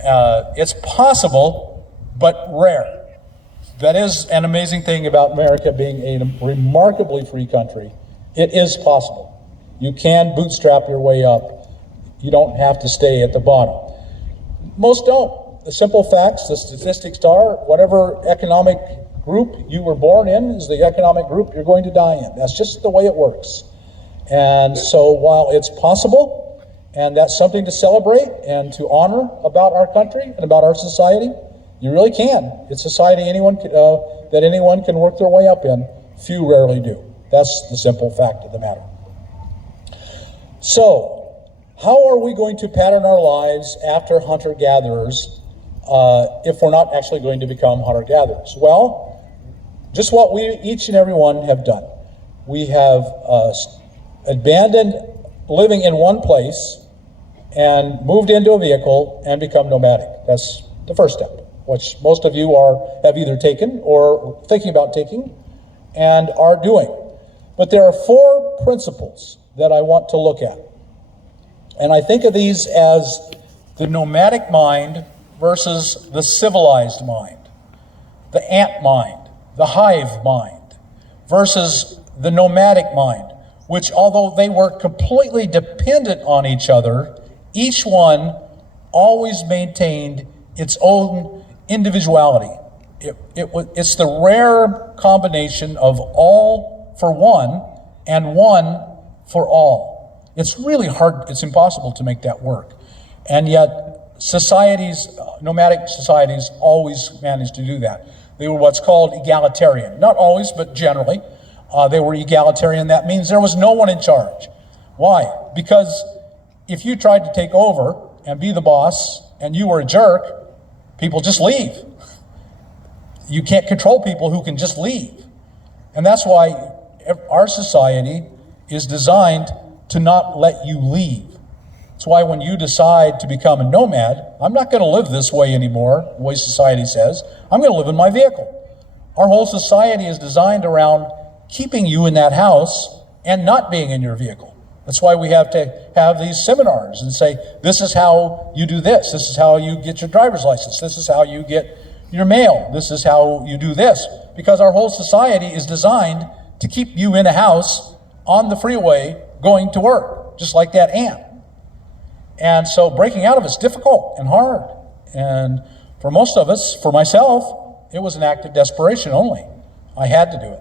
It's possible, but rare. That is an amazing thing about America being a remarkably free country. It is possible. You can bootstrap your way up. You don't have to stay at the bottom. Most don't. The simple facts, the statistics are, whatever economic group you were born in is the economic group you're going to die in. That's just the way it works. And so while it's possible, and that's something to celebrate and to honor about our country and about our society, you really can. It's a society that anyone can work their way up in. Few rarely do. That's the simple fact of the matter. So, how are we going to pattern our lives after hunter-gatherers if we're not actually going to become hunter-gatherers? Well, just what we each and every one have done. We have abandoned living in one place and moved into a vehicle and become nomadic. That's the first step, which most of you have either taken or thinking about taking and are doing. But there are 4 principles that I want to look at. And I think of these as the nomadic mind versus the civilized mind, the ant mind, the hive mind, versus the nomadic mind, which although they were completely dependent on each other, each one always maintained its own individuality. It's the rare combination of all for one and one for all. It's really hard, it's impossible to make that work. And yet societies, nomadic societies, always managed to do that. They were what's called egalitarian. Not always, but generally. They were egalitarian. That means there was no one in charge. Why? Because if you tried to take over and be the boss and you were a jerk, people just leave. You can't control people who can just leave. And that's why our society is designed to not let you leave. That's why when you decide to become a nomad, I'm not going to live this way anymore, the way society says. I'm going to live in my vehicle. Our whole society is designed around keeping you in that house and not being in your vehicle. That's why we have to have these seminars and say, this is how you do this. This is how you get your driver's license. This is how you get your mail. This is how you do this. Because our whole society is designed to keep you in a house on the freeway going to work, just like that ant. And so breaking out of it's difficult and hard. And for most of us, for myself, It was an act of desperation only. I had to do it.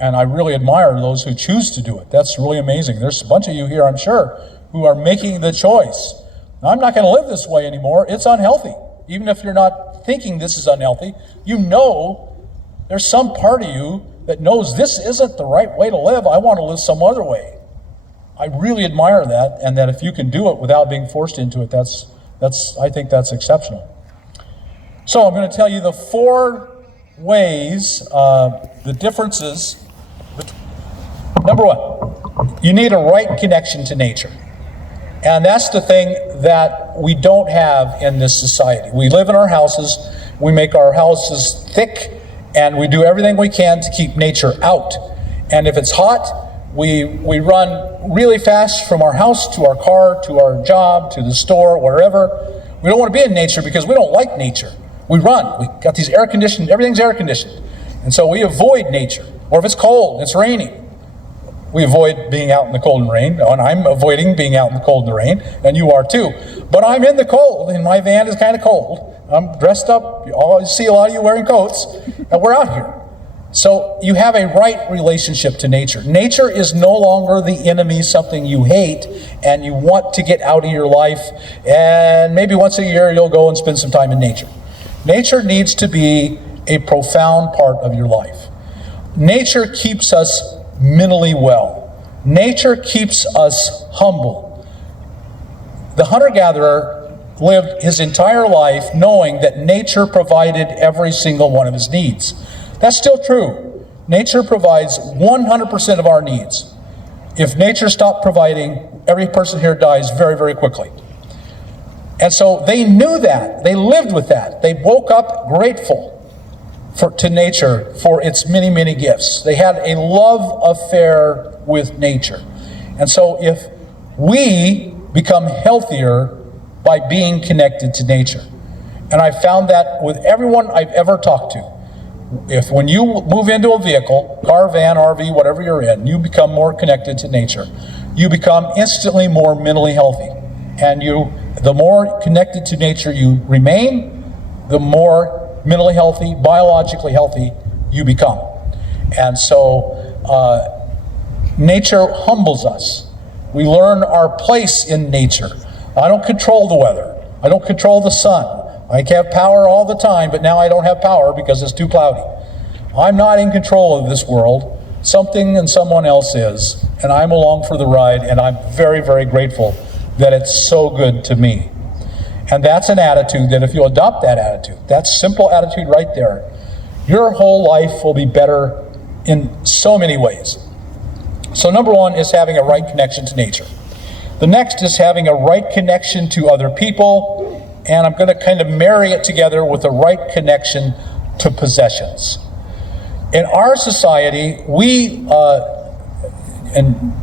And I really admire those who choose to do it. That's really amazing. There's a bunch of you here, I'm sure, who are making the choice. Now, I'm not going to live this way anymore. It's unhealthy. Even if you're not thinking this is unhealthy, you know there's some part of you that knows this isn't the right way to live. I want to live some other way. I really admire that, and that if you can do it without being forced into it, I think that's exceptional. So I'm going to tell you the 4 ways, the differences. Number 1, you need a right connection to nature. And that's the thing that we don't have in this society. We live in our houses, we make our houses thick, and we do everything we can to keep nature out. And if it's hot, we run really fast from our house to our car, to our job, to the store, wherever. We don't want to be in nature because we don't like nature. We run. We got these air conditioned, everything's air conditioned. And so we avoid nature. Or if it's cold, it's raining, we avoid being out in the cold and rain. And I'm avoiding being out in the cold and the rain, and you are too. But I'm in the cold, and my van is kind of cold. I'm dressed up. You always see a lot of you wearing coats, and we're out here. So you have a right relationship to nature. Nature is no longer the enemy, something you hate, and you want to get out of your life, and maybe once a year you'll go and spend some time in nature. Nature needs to be a profound part of your life. Nature keeps us mentally well. Nature keeps us humble. The hunter-gatherer lived his entire life knowing that nature provided every single one of his needs. That's still true. Nature provides 100% of our needs. If nature stopped providing, every person here dies very, very quickly. And so they knew that. They lived with that. They woke up grateful to nature for its many, many gifts. They had a love affair with nature. And so if we become healthier by being connected to nature, and I found that with everyone I've ever talked to, if when you move into a vehicle, car, van, RV, whatever you're in, you become more connected to nature, you become instantly more mentally healthy. And the more connected to nature you remain, the more mentally healthy, biologically healthy you become. And so nature humbles us. We learn our place in nature. I don't control the weather. I don't control the sun. I have power all the time, but now I don't have power because it's too cloudy. I'm not in control of this world. Something and someone else is, and I'm along for the ride, and I'm very, very grateful that it's so good to me. And that's an attitude that if you adopt that attitude, that simple attitude right there, your whole life will be better in so many ways. So number 1 is having a right connection to nature. The next is having a right connection to other people, and I'm going to kind of marry it together with a right connection to possessions. In our society, we, and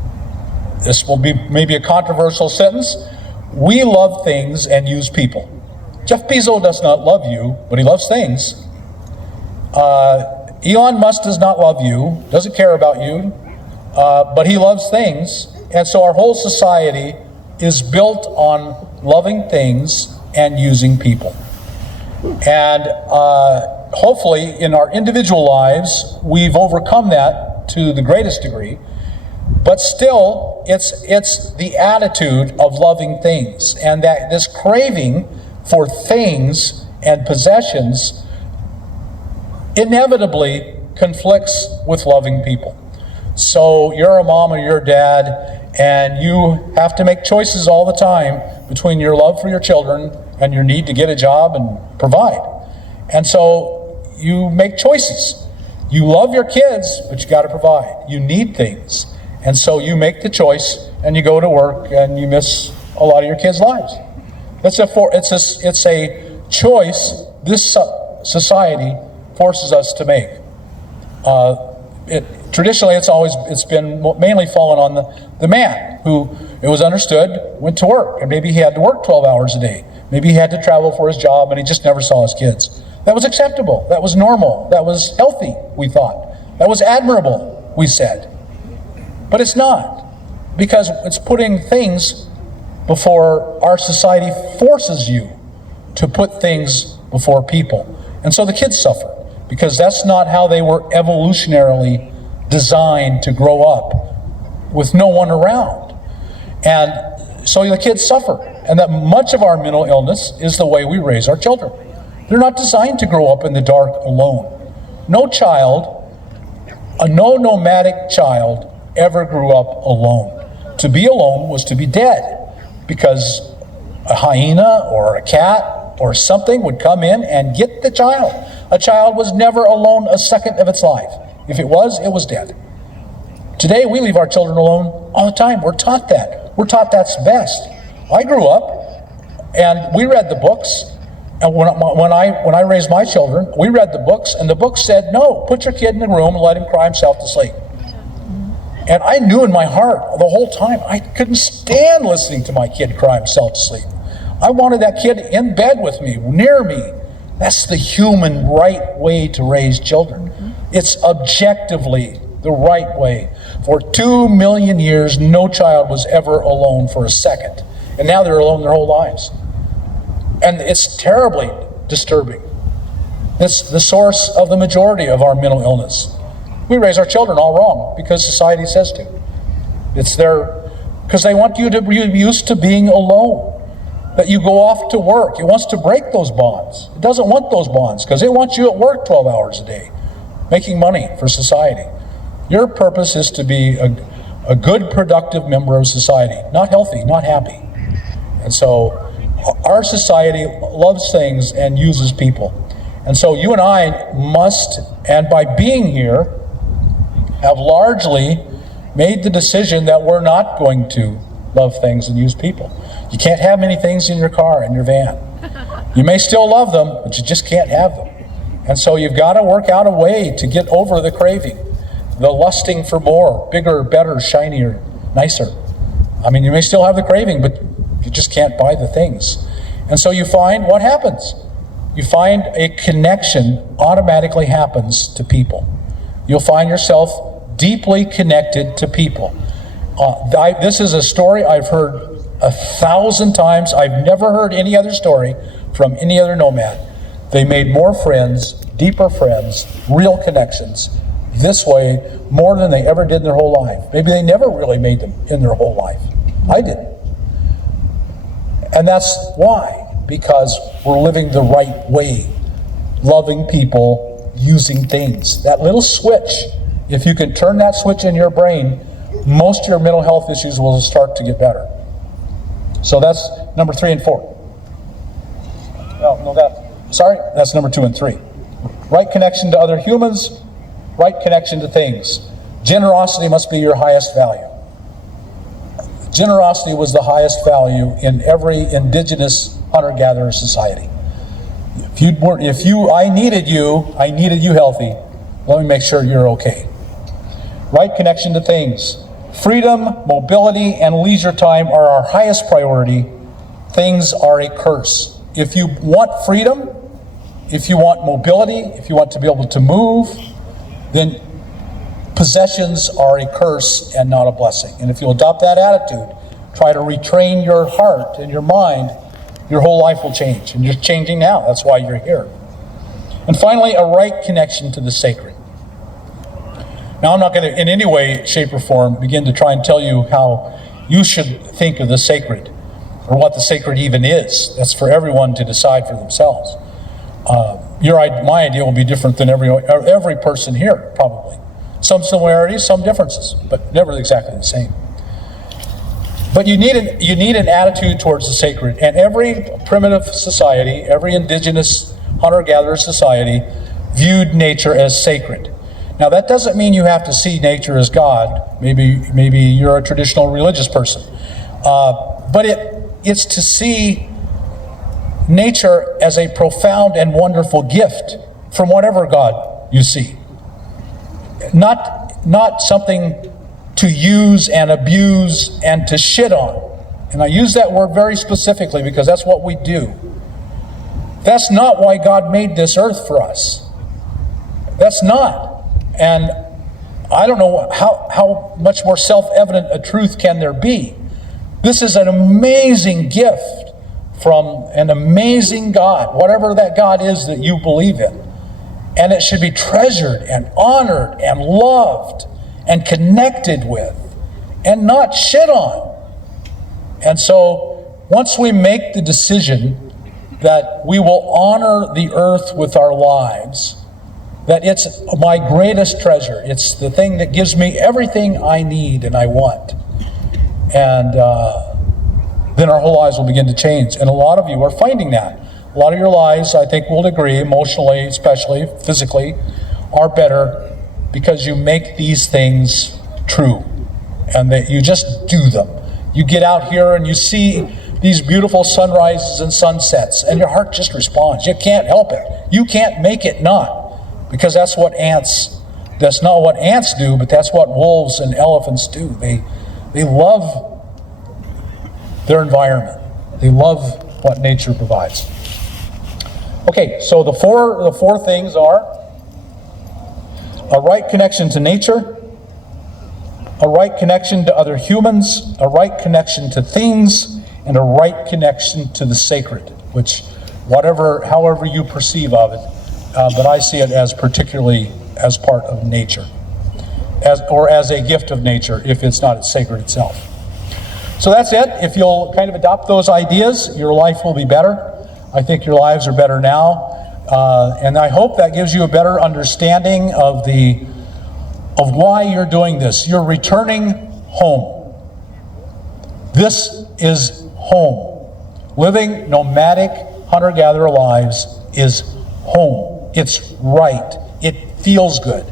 this will be maybe a controversial sentence, we love things and use people. Jeff Bezos does not love you, but he loves things. Elon Musk does not love you, doesn't care about you, but he loves things. And so our whole society is built on loving things and using people. And hopefully in our individual lives, we've overcome that to the greatest degree. But still, it's the attitude of loving things, and that this craving for things and possessions inevitably conflicts with loving people. So you're a mom or you're a dad, and you have to make choices all the time between your love for your children and your need to get a job and provide. And so you make choices. You love your kids, but you got to provide. You need things. And so you make the choice, and you go to work, and you miss a lot of your kids' lives. It's a choice this society forces us to make. Traditionally, it's been mainly fallen on the man who, it was understood, went to work, and maybe he had to work 12 hours a day. Maybe he had to travel for his job, and he just never saw his kids. That was acceptable. That was normal. That was healthy, we thought. That was admirable, we said. But it's not, because it's putting things before. Our society forces you to put things before people. And so the kids suffer. because that's not how they were evolutionarily designed to grow up with no one around. And so the kids suffer. And that much of our mental illness is the way we raise our children. They're not designed to grow up in the dark alone. No nomadic child ever grew up alone. To be alone was to be dead, because a hyena or a cat or something would come in and get the child. A child was never alone a second of its life. If it was dead. Today we leave our children alone all the time. We're taught that. We're taught that's best. I grew up and we read the books. And when I raised my children, we read the books, and the books said, no, put your kid in the room and let him cry himself to sleep. And I knew in my heart the whole time, I couldn't stand listening to my kid cry himself to sleep. I wanted that kid in bed with me, near me. That's the human right way to raise children. It's objectively the right way. For 2 million years, no child was ever alone for a second. And now they're alone their whole lives. And it's terribly disturbing. It's the source of the majority of our mental illness. We raise our children all wrong because society says to. It's because they want you to be used to being alone. That you go off to work. It wants to break those bonds. It doesn't want those bonds because it wants you at work 12 hours a day, making money for society. Your purpose is to be a good, productive member of society, not healthy, not happy. And so our society loves things and uses people. And so you and I must, and by being here, have largely made the decision that we're not going to love things and use people. You can't have many things in your car, in your van. You may still love them, but you just can't have them. And so you've got to work out a way to get over the craving, the lusting for more, bigger, better, shinier, nicer. I mean, you may still have the craving, but you just can't buy the things. And so you find what happens. You find a connection automatically happens to people. You'll find yourself deeply connected to people. This is a story I've heard 1,000 times. I've never heard any other story from any other nomad. They made more friends, deeper friends, real connections this way more than they ever did in their whole life. Maybe they never really made them in their whole life. I didn't. And that's why. Because we're living the right way. Loving people, using things. That little switch, if you can turn that switch in your brain, most of your mental health issues will start to get better. So that's number 3 and 4. That's number 2 and 3. Right connection to other humans, right connection to things. Generosity must be your highest value. Generosity was the highest value in every indigenous hunter-gatherer society. I needed you healthy. Let me make sure you're okay. Right connection to things. Freedom, mobility, and leisure time are our highest priority. Things are a curse. If you want freedom, if you want mobility, if you want to be able to move, then possessions are a curse and not a blessing. And if you adopt that attitude, try to retrain your heart and your mind, your whole life will change. And you're changing now. That's why you're here. And finally, a right connection to the sacred. Now, I'm not going to, in any way, shape, or form, begin to try and tell you how you should think of the sacred, or what the sacred even is. That's for everyone to decide for themselves. My idea will be different than every person here, probably. Some similarities, some differences, but never exactly the same. But you need an attitude towards the sacred. And every primitive society, every indigenous hunter-gatherer society viewed nature as sacred. Now, that doesn't mean you have to see nature as God. Maybe you're a traditional religious person. But it's to see nature as a profound and wonderful gift from whatever God you see. Not something to use and abuse and to shit on. And I use that word very specifically because that's what we do. That's not why God made this earth for us. That's not. And I don't know how much more self-evident a truth can there be. This is an amazing gift from an amazing God, whatever that God is that you believe in. And it should be treasured and honored and loved and connected with and not shit on. And so once we make the decision that we will honor the earth with our lives, that it's my greatest treasure, it's the thing that gives me everything I need and I want, and then our whole lives will begin to change. And a lot of you are finding that. A lot of your lives, I think we'll agree, emotionally, especially, physically, are better because you make these things true and that you just do them. You get out here and you see these beautiful sunrises and sunsets and your heart just responds. You can't help it. You can't make it not, because that's not what ants do, but that's what wolves and elephants do. They love their environment. They love what nature provides. Okay, so the four things are a right connection to nature, a right connection to other humans, a right connection to things, and a right connection to the sacred, which however you perceive of it, but I see it as particularly as part of nature, as a gift of nature, if it's not sacred itself. So that's it. If you'll kind of adopt those ideas, your life will be better. I think your lives are better now, and I hope that gives you a better understanding of why you're doing this. You're returning home. This is home. Living nomadic hunter-gatherer lives is home. It's right. It feels good.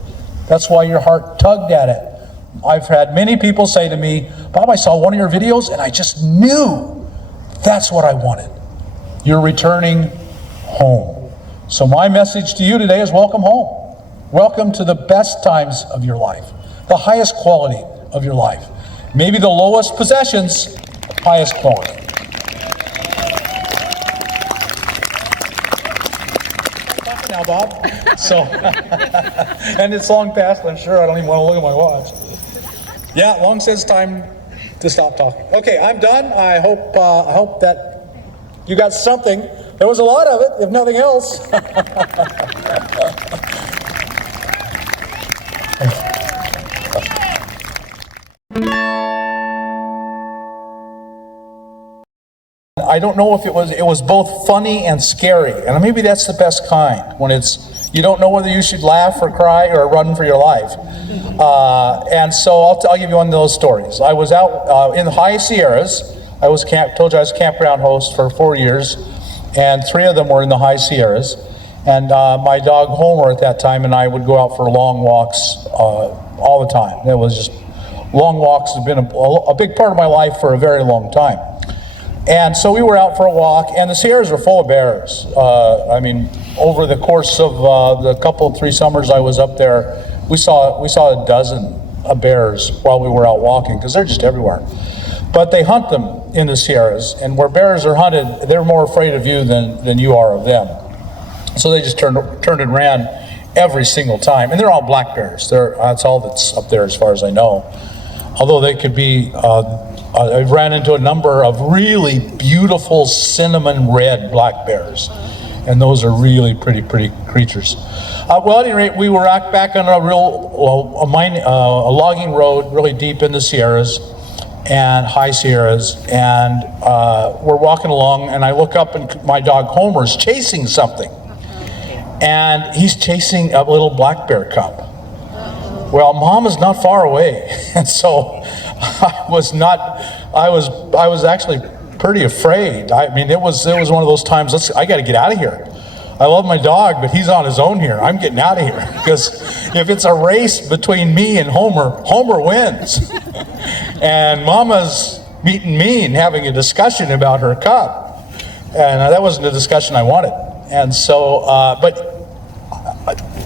That's why your heart tugged at it. I've had many people say to me, Bob, I saw one of your videos and I just knew that's what I wanted. You're returning home. So my message to you today is welcome home. Welcome to the best times of your life, the highest quality of your life. Maybe the lowest possessions, highest quality. Talking now, Bob. So, and it's long past, I'm sure I don't even want to look at my watch. Yeah, long says time to stop talking. Okay, I'm done. I hope that you got something. There was a lot of it, if nothing else. I don't know if it was both funny and scary, and maybe that's the best kind, when you don't know whether you should laugh or cry or run for your life. And so I'll give you one of those stories. I was out in the high Sierras. Told you I was campground host for 4 years, and 3 of them were in the high Sierras. And my dog Homer at that time and I would go out for long walks all the time. It was just long walks have been a big part of my life for a very long time. And so we were out for a walk, and the Sierras are full of bears. I mean, over the course of the 3 summers I was up there, we saw a dozen bears while we were out walking, because they're just everywhere. But they hunt them in the Sierras, and where bears are hunted, they're more afraid of you than you are of them. So they just turned and ran every single time, and they're all black bears. That's all that's up there as far as I know. Although they could be, I've ran into a number of really beautiful cinnamon red black bears, and those are really pretty creatures. Well, at any rate, we were back on a logging road, really deep in the Sierras and high Sierras, and we're walking along, and I look up, and my dog Homer's chasing something, and he's chasing a little black bear cub. Well, Mom is not far away, and so I was actually pretty afraid. I mean, it was one of those times. I got to get out of here. I love my dog, but he's on his own here. I'm getting out of here, because if it's a race between me and Homer wins. And Mama's meeting me and having a discussion about her cub, and that wasn't the discussion I wanted. And so, but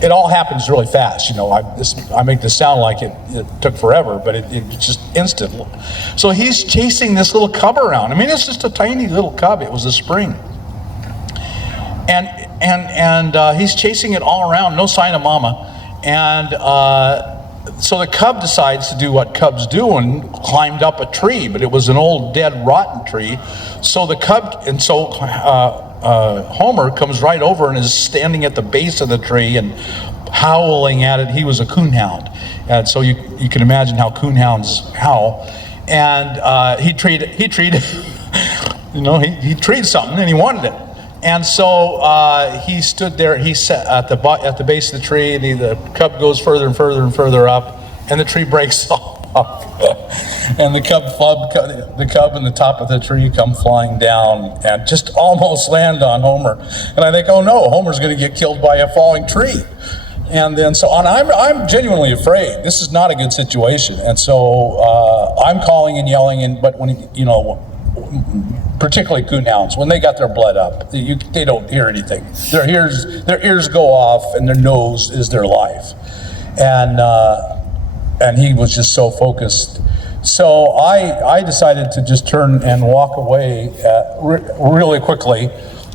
it all happens really fast. You know, I make this sound like it took forever, but it's just instant. So he's chasing this little cub around. I mean, it's just a tiny little cub. It was a spring. And he's chasing it all around, no sign of Mama. And so the cub decides to do what cubs do and climbed up a tree, but it was an old, dead, rotten tree. So the cub, Homer comes right over and is standing at the base of the tree and howling at it. He was a coonhound, and so you can imagine how coonhounds howl. And he treated he treated something, and he wanted it. And so he stood there. He sat at the base of the tree. The cub goes further and further and further up, and the tree breaks off. And the cub and the top of the tree come flying down and just almost land on Homer. And I think, oh no, Homer's going to get killed by a falling tree. And then I'm genuinely afraid. This is not a good situation. And so I'm calling and yelling, but when particularly coonhounds, when they got their blood up, they don't hear anything. Their ears go off, and their nose is their life. And he was just so focused. So I decided to just turn and walk away really quickly,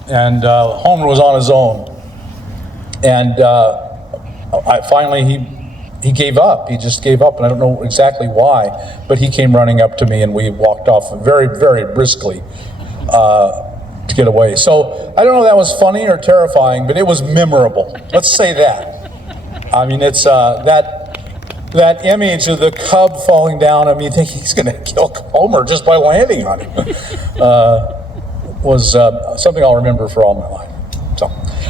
and Homer was on his own. And finally he gave up. He just gave up, and I don't know exactly why, but he came running up to me, and we walked off very, very briskly to get away. So I don't know if that was funny or terrifying, but it was memorable. Let's say that. I mean, it's that image of the cub falling down, I mean, thinking he's going to kill Homer just by landing on him, was something I'll remember for all my life. So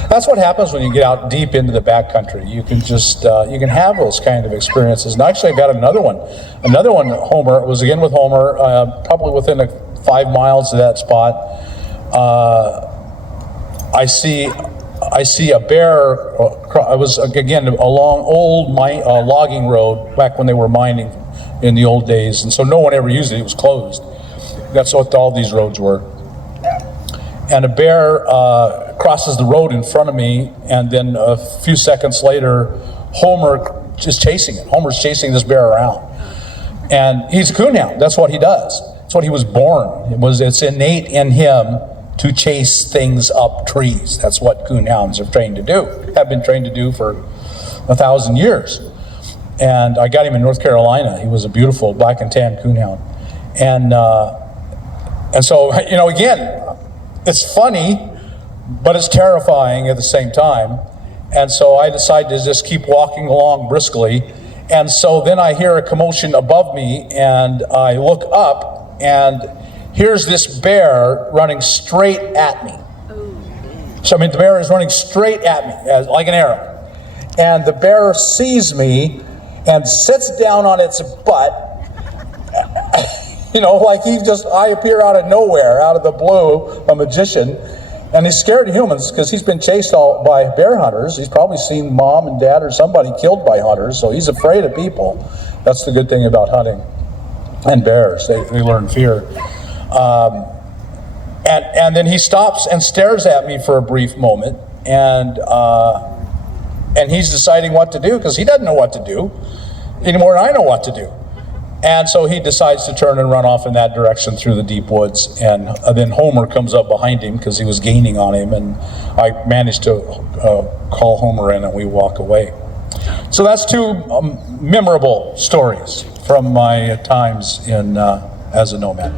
that's what happens when you get out deep into the backcountry. You can just you can have those kind of experiences. And actually, I got another one. Homer, it was again with Homer, probably within 5 miles of that spot. I see a bear. It was again along old logging road back when they were mining in the old days, and so no one ever used it. It was closed. That's what all these roads were. And a bear crosses the road in front of me, and then a few seconds later, Homer is chasing it. Homer's chasing this bear around, and he's a coonhound. That's what he does. That's what he was born. It's innate in him to chase things up trees. That's what coonhounds are trained to do, have been trained to do for 1,000 years. And I got him in North Carolina. He was a beautiful black and tan coonhound. And so, again, it's funny, but it's terrifying at the same time. And so I decided to just keep walking along briskly. And so then I hear a commotion above me, and I look up, and here's this bear running straight at me. So, the bear is running straight at me, like an arrow. And the bear sees me and sits down on its butt, like I appear out of nowhere, out of the blue, a magician. And he's scared of humans because he's been chased by bear hunters. He's probably seen mom and dad or somebody killed by hunters, so he's afraid of people. That's the good thing about hunting and bears. They learn fear. And then he stops and stares at me for a brief moment, and he's deciding what to do because he doesn't know what to do any more than I know what to do. And so he decides to turn and run off in that direction through the deep woods, and then Homer comes up behind him because he was gaining on him, and I managed to call Homer in, and we walk away. So that's two memorable stories from my times as a nomad.